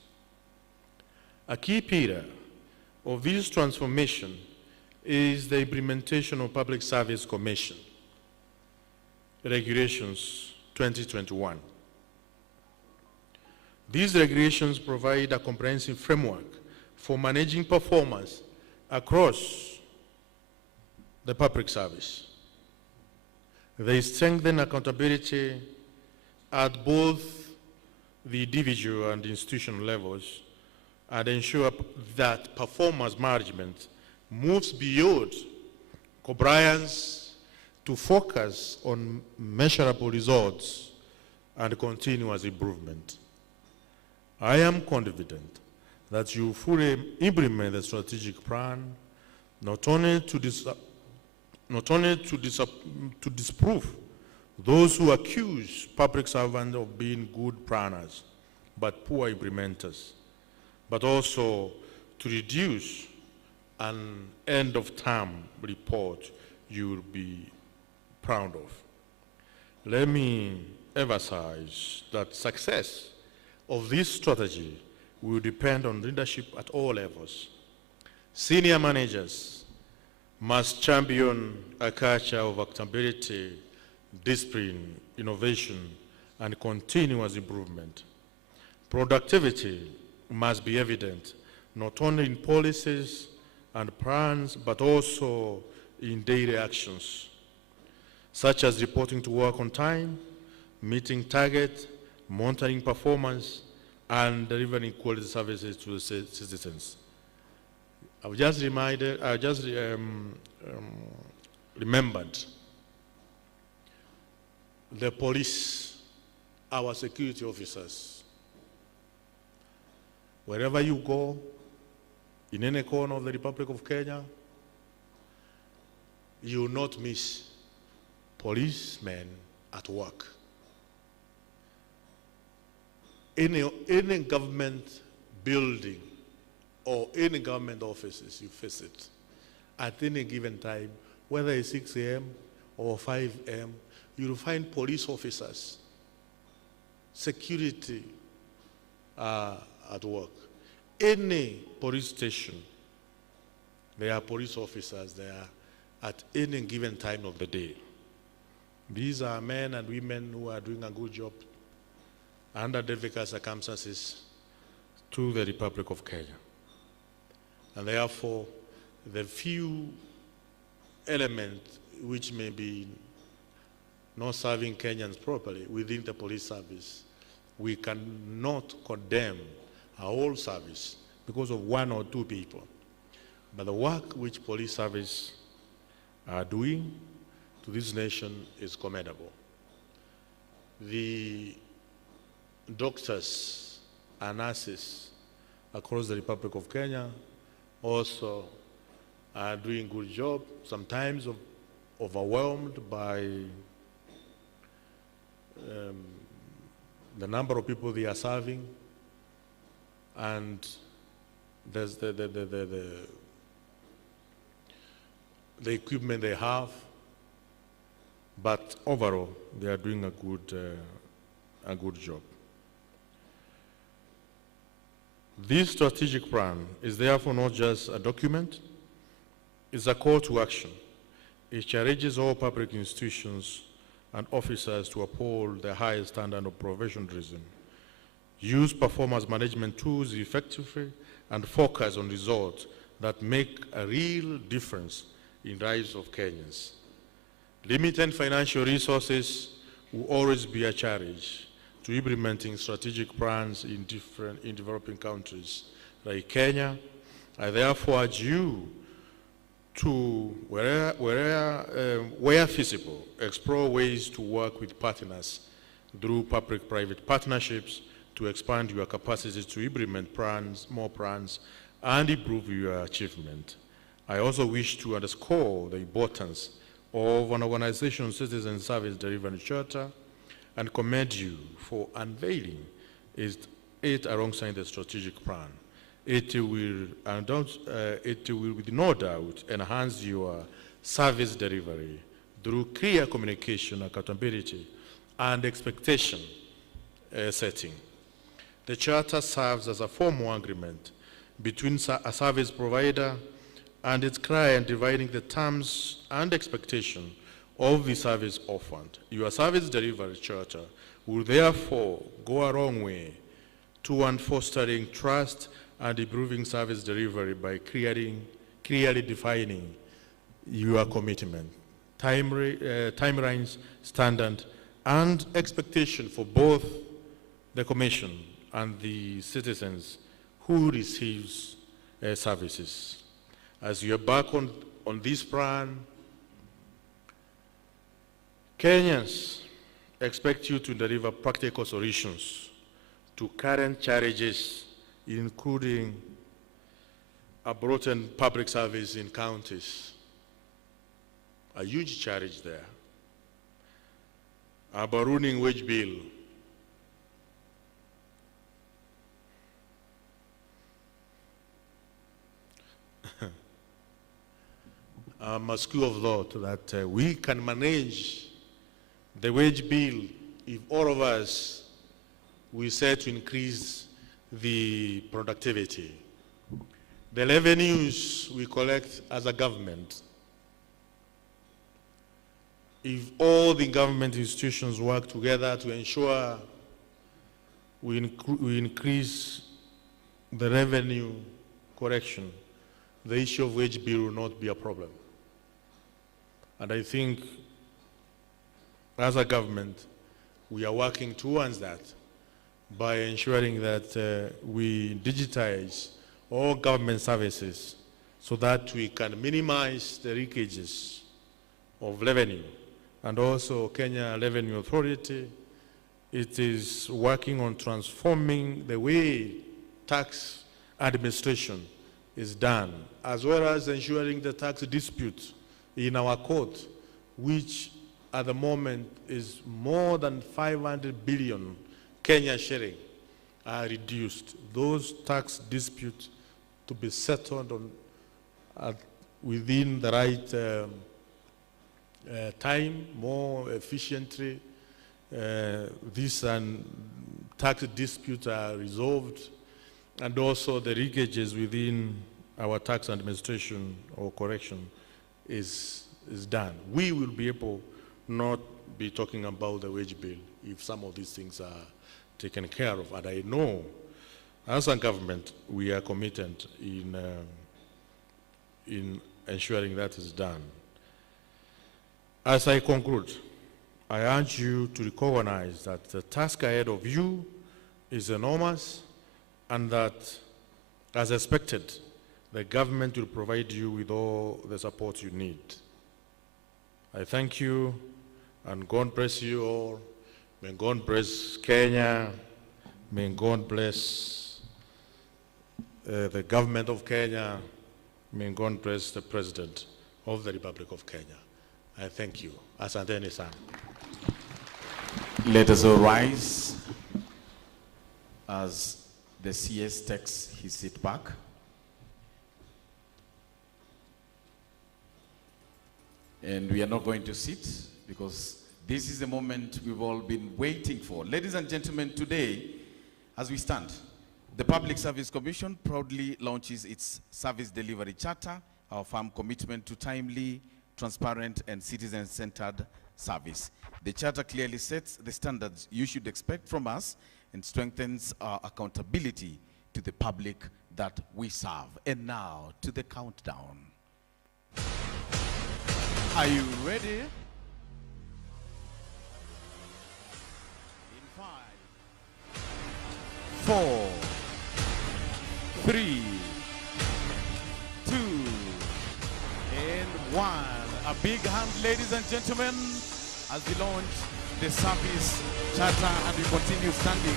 A key pillar of this transformation is the implementation of Public Service Commission Regulations 2021. These regulations provide a comprehensive framework for managing performance across the public service. They strengthen accountability at both the individual and institutional levels and ensure that performance management moves beyond compliance to focus on measurable results and continuous improvement. I am confident that you fully implement the strategic plan, not only to disprove those who accuse public servants of being good planners but poor implementers, but also to reduce an end-of-term report you will be proud of. Let me emphasize that success of this strategy will depend on leadership at all levels. Senior managers must champion a culture of accountability, discipline, innovation, and continuous improvement. Productivity must be evident, not only in policies and plans, but also in daily actions, such as reporting to work on time, meeting targets, monitoring performance, and delivering quality services to the citizens. I've just remembered the police, our security officers. Wherever you go, in any corner of the Republic of Kenya, you will not miss policemen at work. Any government building or any government offices you visit, at any given time, whether it's 6 a.m. or 5 a.m., you'll find police officers, security at work. Any police station, there are police officers there at any given time of the day. These are men and women who are doing a good job under difficult circumstances to the Republic of Kenya. And therefore, the few elements which may be not serving Kenyans properly within the police service, we cannot condemn our whole service because of one or two people. But the work which police service are doing to this nation is commendable. The doctors and nurses across the Republic of Kenya also are doing a good job, sometimes overwhelmed by the number of people they are serving, and there's the equipment they have, but overall they are doing a good job. This strategic plan is therefore not just a document, it's a call to action. It challenges all public institutions and officers to uphold the highest standard of professionalism, use performance management tools effectively, and focus on results that make a real difference in the lives of Kenyans. Limited financial resources will always be a challenge to implementing strategic plans in developing countries like Kenya. I therefore urge you to, where feasible, explore ways to work with partners through public-private partnerships to expand your capacity to implement plans, more plans, and improve your achievement. I also wish to underscore the importance of an organization's citizen service delivery charter and commend you for unveiling it alongside the strategic plan. It will with no doubt enhance your service delivery through clear communication, accountability, and expectation setting. The charter serves as a formal agreement between a service provider and its client, dividing the terms and expectation of the service offered. Your service delivery charter will therefore go a long way toward fostering trust and improving service delivery by clearly defining your commitment, timelines, standard, and expectation for both the Commission and the citizens who receives services. As you embark on this plan, Kenyans expect you to deliver practical solutions to current challenges, including a broadened public service in counties, a huge challenge there. a ballooning wage bill. I'm a school of thought that we can manage the wage bill if all of us we set to increase the productivity. The revenues we collect as a government, if all the government institutions work together to ensure we increase the revenue collection, the issue of wage bill will not be a problem. And I think as a government, we are working towards that by ensuring that we digitize all government services so that we can minimize the leakages of revenue. And also Kenya Revenue Authority, it is working on transforming the way tax administration is done, as well as ensuring the tax dispute in our court, which at the moment is more than 500 billion Kenya shilling, are reduced. Those tax disputes to be settled on, within the right time, more efficiently. These tax disputes are resolved, and also the leakages within our tax administration or correction is done. We will be able not be talking about the wage bill if some of these things are taken care of. And I know, as a government, we are committed in ensuring that is done. As I conclude, I urge you to recognize that the task ahead of you is enormous, and that, as expected, the government will provide you with all the support you need. I thank you, and God bless you all. May God bless Kenya. May God bless the government of Kenya. May God bless the President of the Republic of Kenya. I thank you. Asanteni sana. Let us all rise as the CS takes his seat back. And we are not going to sit because this is the moment we've all been waiting for. Ladies and gentlemen, today, as we stand, the Public Service Commission proudly launches its service delivery charter, our firm commitment to timely, transparent, and citizen-centered service. The charter clearly sets the standards you should expect from us and strengthens our accountability to the public that we serve. And now to the countdown. Are you ready? In 5, 4, 3, 2, and 1. A big hand, ladies and gentlemen, as we launch the service charter, and we continue standing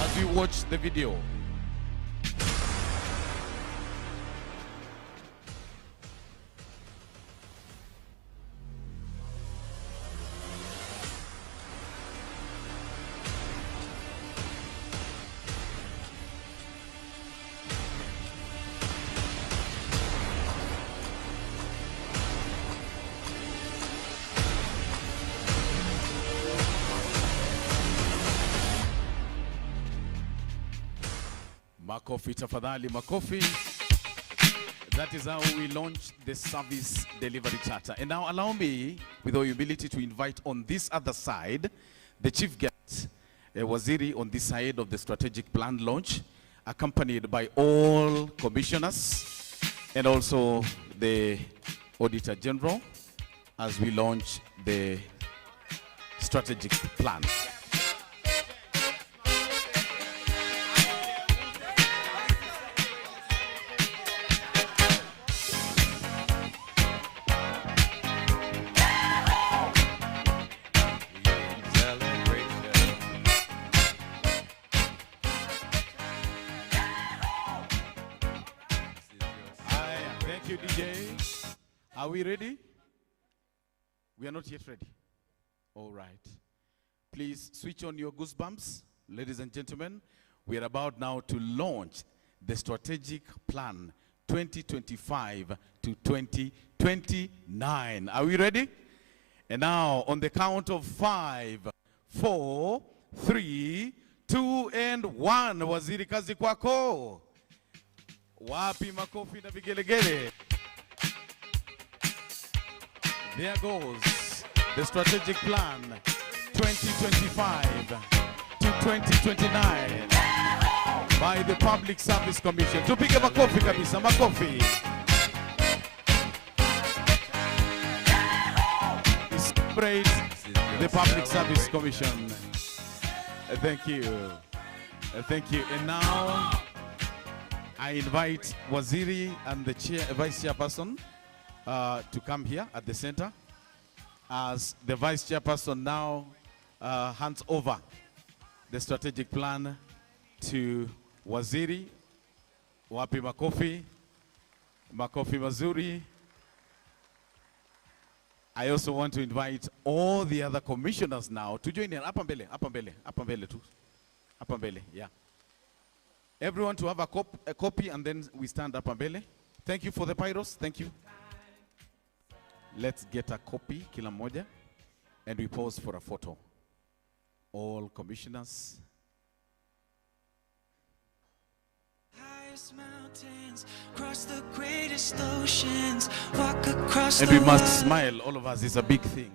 as we watch the video. Makofi tafadhali, makofi. That is how we launch the service delivery charter. And now allow me, with all humility, to invite on this other side, the chief guest, Waziri, on this side of the strategic plan launch, accompanied by all commissioners and also the Auditor General as we launch the strategic plan. Thank you, DJ. Are we ready? We are not yet ready. All right. Please switch on your goosebumps, ladies and gentlemen. We are about now to launch the strategic plan 2025 to 2029. Are we ready? And now, on the count of 5, 4, 3, 2, and 1. Waziri, kazi kwako. Wapi makofi na vigelegele. There goes the strategic plan 2025 to 2029 by the Public Service Commission. Tupige makofi kabisa, makofi. Celebrate the Public Service Commission. Thank you. Thank you. And now I invite Waziri and the Vice Chairperson to come here at the center, as the Vice Chairperson now hands over the strategic plan to Waziri. Wapi makofi? Makofi mazuri. I also want to invite all the other commissioners now to join in. Hapa mbele tu. Hapa mbele, yeah. Everyone to have a copy, and then we stand up mbele. Thank you for the pyros. Thank you. Let's get a copy, kila moja, and we pause for a photo. All commissioners. Mountains, cross the greatest oceans, walk across and we must smile, all of us. It's a big thing.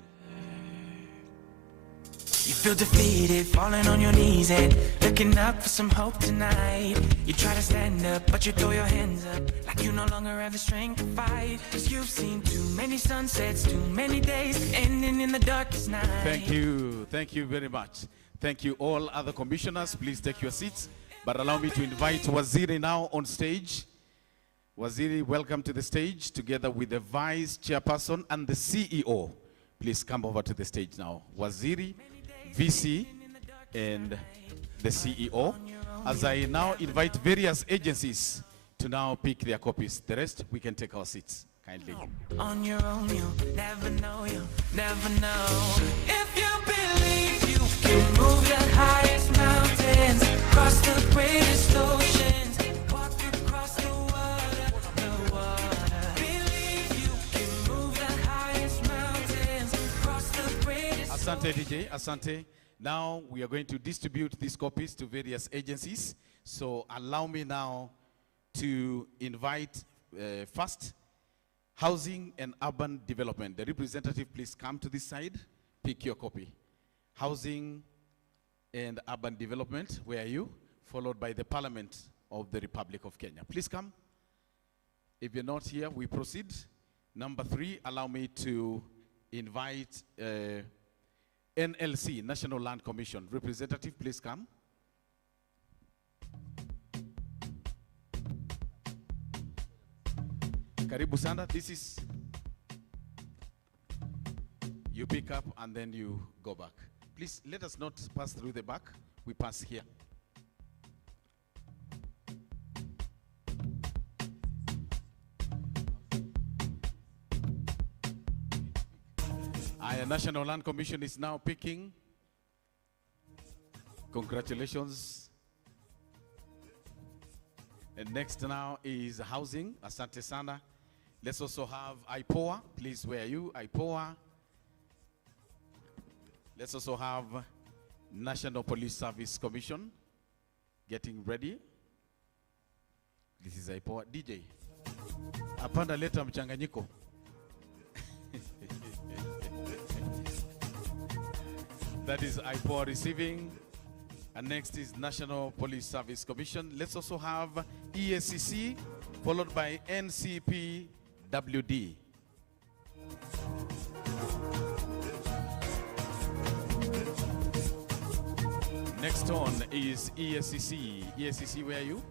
You feel defeated, falling on your knees and looking up for some hope tonight. You try to stand up, but you throw your hands up like you no longer have the strength to fight. 'Cause you've seen too many sunsets, too many days ending in the darkest night. Thank you very much. Thank you, all other commissioners. Please take your seats. But allow me to invite Waziri now on stage. Waziri, welcome to the stage, together with the Vice Chairperson and the CEO. Please come over to the stage now. Waziri, VC, and the CEO. As I now invite various agencies to now pick their copies. The rest, we can take our seats, kindly. On your own, you'll never know, If you believe you can move the highest mountains, cross the greatest oceans, walk across the water. Believe you can move the highest mountains, cross the greatest Asante DJ, asante. Now we are going to distribute these copies to various agencies. So allow me now to invite first Housing and Urban Development. The representative, please come to this side. Pick your copy. Housing and Urban Development, where are you? Followed by the Parliament of the Republic of Kenya. Please come. If you're not here, we proceed. Number 3, allow me to invite NLC, National Land Commission. Representative, please come. Karibu sana. This is, you pick up and then you go back. Please let us not pass through the back. We pass here. Our National Land Commission is now picking. Congratulations. And next now is Housing. Asante sana. Let's also have IPOA. Please, where are you? IPOA. Let's also have National Police Service Commission. Getting ready. This is IPOA. DJ. Apanda leta mchanganyiko. That is IPOA receiving. And next is National Police Service Commission. Let's also have EACC, followed by NCPWD. Next on is EACC. EACC, where are you?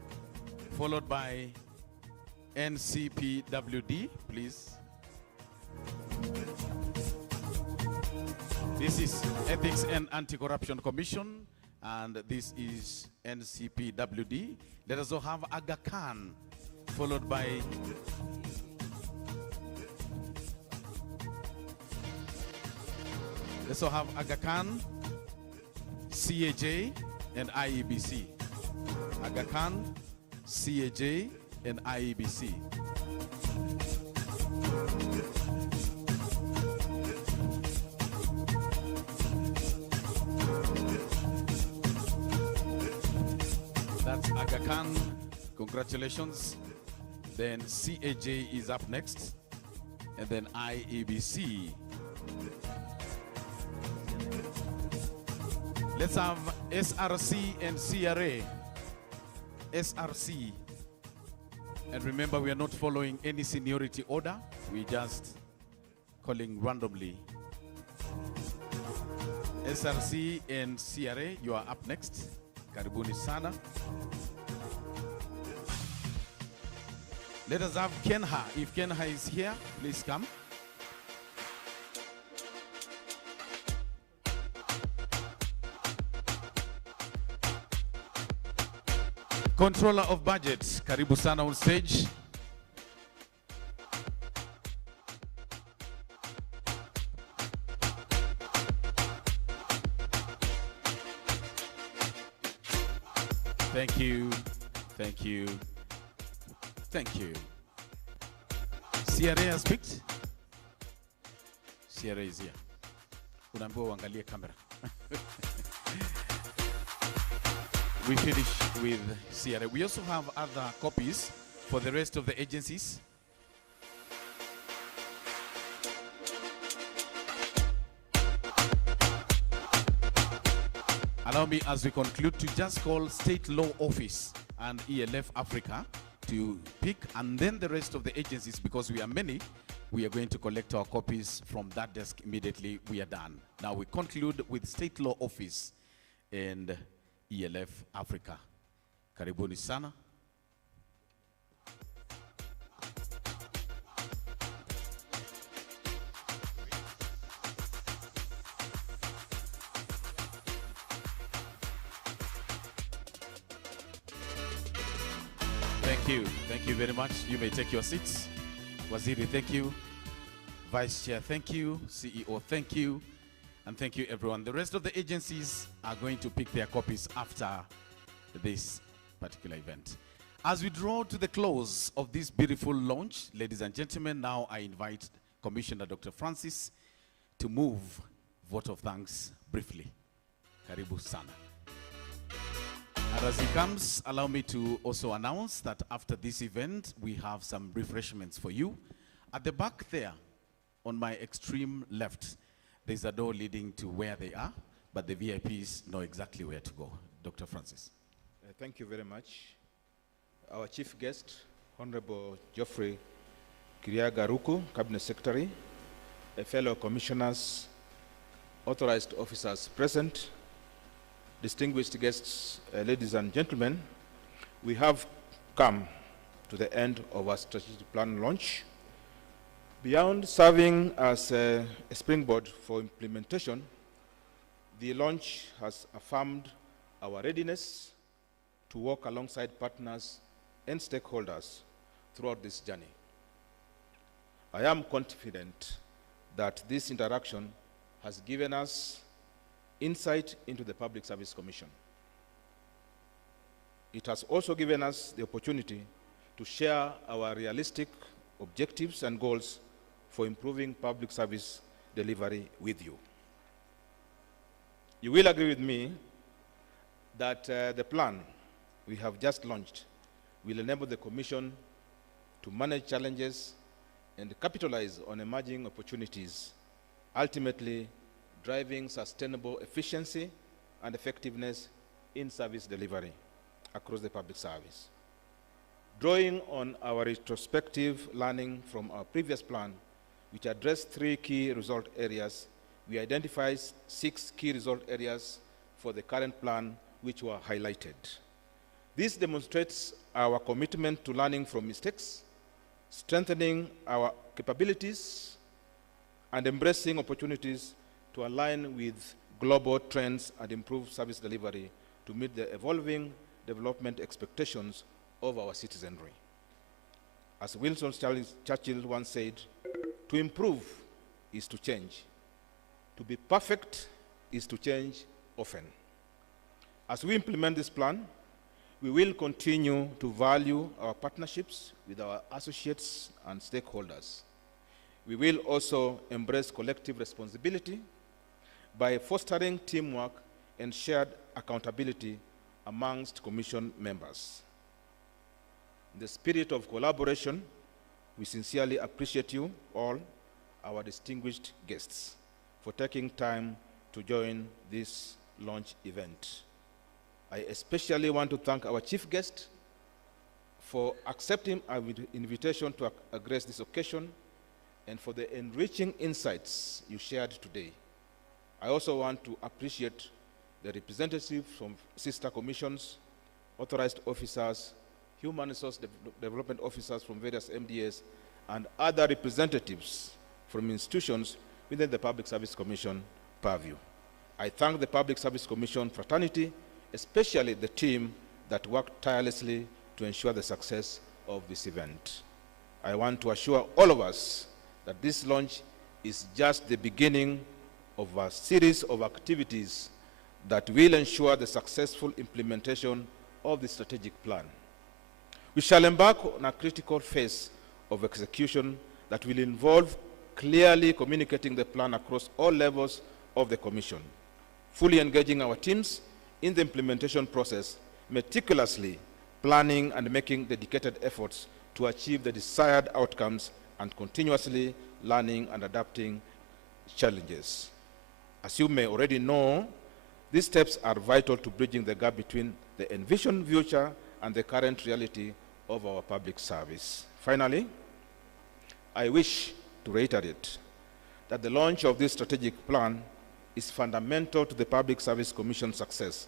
Followed by NCPWD, please. This is Ethics and Anti-Corruption Commission, and this is NCPWD. Let us also have Aga Khan, followed by let's also have Aga Khan, CAJ, and IEBC. Aga Khan, CAJ, and IEBC. That's Aga Khan. Congratulations. Then CAJ is up next. And then IEBC. Let's have SRC and CRA. SRC. And remember, we are not following any seniority order. We just calling randomly. SRC and CRA, you are up next. Karibuni sana. Let us have Kenha. If Kenha is here, please come. Controller of Budget, karibu sana on stage. Thank you, thank you, thank you. CRA has picked. CRA is here. Unaambiwa uangalie kamera. We finish with CRA. We also have other copies for the rest of the agencies. Allow me, as we conclude, to just call State Law Office and ELF Africa to pick, and then the rest of the agencies, because we are many, we are going to collect our copies from that desk immediately we are done. Now we conclude with State Law Office and ELF Africa. Karibuni sana. Thank you very much. You may take your seats. Waziri, thank you. Vice Chair, thank you. CEO, thank you. And thank you, everyone. The rest of the agencies are going to pick their copies after this particular event. As we draw to the close of this beautiful launch, ladies and gentlemen, now I invite Commissioner Dr. Francis to move vote of thanks briefly. Karibu sana. And as he comes, allow me to also announce that after this event, we have some refreshments for you. At the back there, on my extreme left, there's a door leading to where they are, but the VIPs know exactly where to go. Dr. Francis. Thank you very much. Our chief guest, Honorable Geoffrey Kiriaga Ruku, Cabinet Secretary, fellow commissioners, authorized officers present, distinguished guests, ladies and gentlemen, we have come to the end of our strategic plan launch. Beyond serving as a springboard for implementation, the launch has affirmed our readiness to work alongside partners and stakeholders throughout this journey. I am confident that this interaction has given us insight into the Public Service Commission. It has also given us the opportunity to share our realistic objectives and goals for improving public service delivery with you. You will agree with me that the plan we have just launched will enable the Commission to manage challenges and capitalize on emerging opportunities, ultimately driving sustainable efficiency and effectiveness in service delivery across the public service. Drawing on our retrospective learning from our previous plan, which addressed 3 key result areas, we identified 6 key result areas for the current plan, which were highlighted. This demonstrates our commitment to learning from mistakes, strengthening our capabilities, and embracing opportunities to align with global trends and improve service delivery to meet the evolving development expectations of our citizenry. As Winston Churchill once said, to improve is to change. To be perfect is to change often. As we implement this plan, we will continue to value our partnerships with our associates and stakeholders. We will also embrace collective responsibility by fostering teamwork and shared accountability amongst Commission members. In the spirit of collaboration, we sincerely appreciate you all, our distinguished guests, for taking time to join this launch event. I especially want to thank our chief guest for accepting our invitation to address this occasion and for the enriching insights you shared today. I also want to appreciate the representatives from sister commissions, authorized officers, human resource development officers from various MDAs, and other representatives from institutions within the Public Service Commission purview. I thank the Public Service Commission fraternity, especially the team that worked tirelessly to ensure the success of this event. I want to assure all of us that this launch is just the beginning of a series of activities that will ensure the successful implementation of the strategic plan. We shall embark on a critical phase of execution that will involve clearly communicating the plan across all levels of the Commission, fully engaging our teams in the implementation process, meticulously planning and making dedicated efforts to achieve the desired outcomes, and continuously learning and adapting challenges. As you may already know, these steps are vital to bridging the gap between the envisioned future and the current reality of our public service. Finally, I wish to reiterate that the launch of this strategic plan is fundamental to the Public Service Commission's success,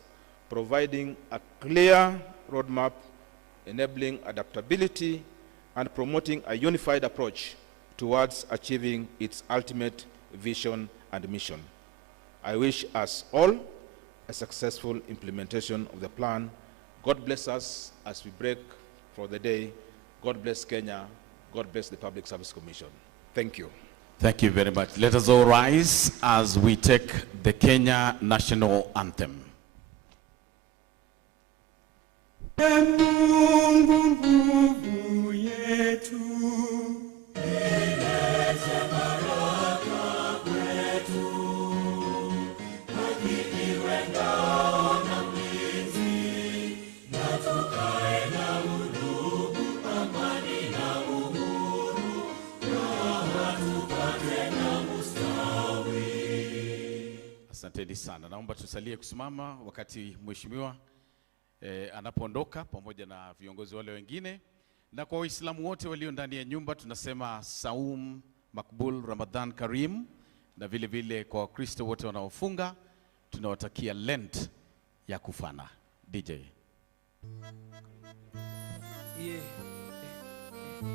providing a clear roadmap, enabling adaptability, and promoting a unified approach towards achieving its ultimate vision and mission. I wish us all a successful implementation of the plan. God bless us as we break for the day. God bless Kenya. God bless the Public Service Commission. Thank you. Thank you very much. Let us all rise as we take the Kenya National Anthem. Asanteni sana. Naomba tusalie kusimama wakati mheshimiwa anapoondoka pamoja na viongozi wale wengine. Na kwa Waislamu wote walio ndani ya nyumba tunasema Saum Makbul Ramadhan Karim, na vile vile kwa Wakristo wote wanaofunga tunawatakia Lent ya kufana. DJ. Yeah.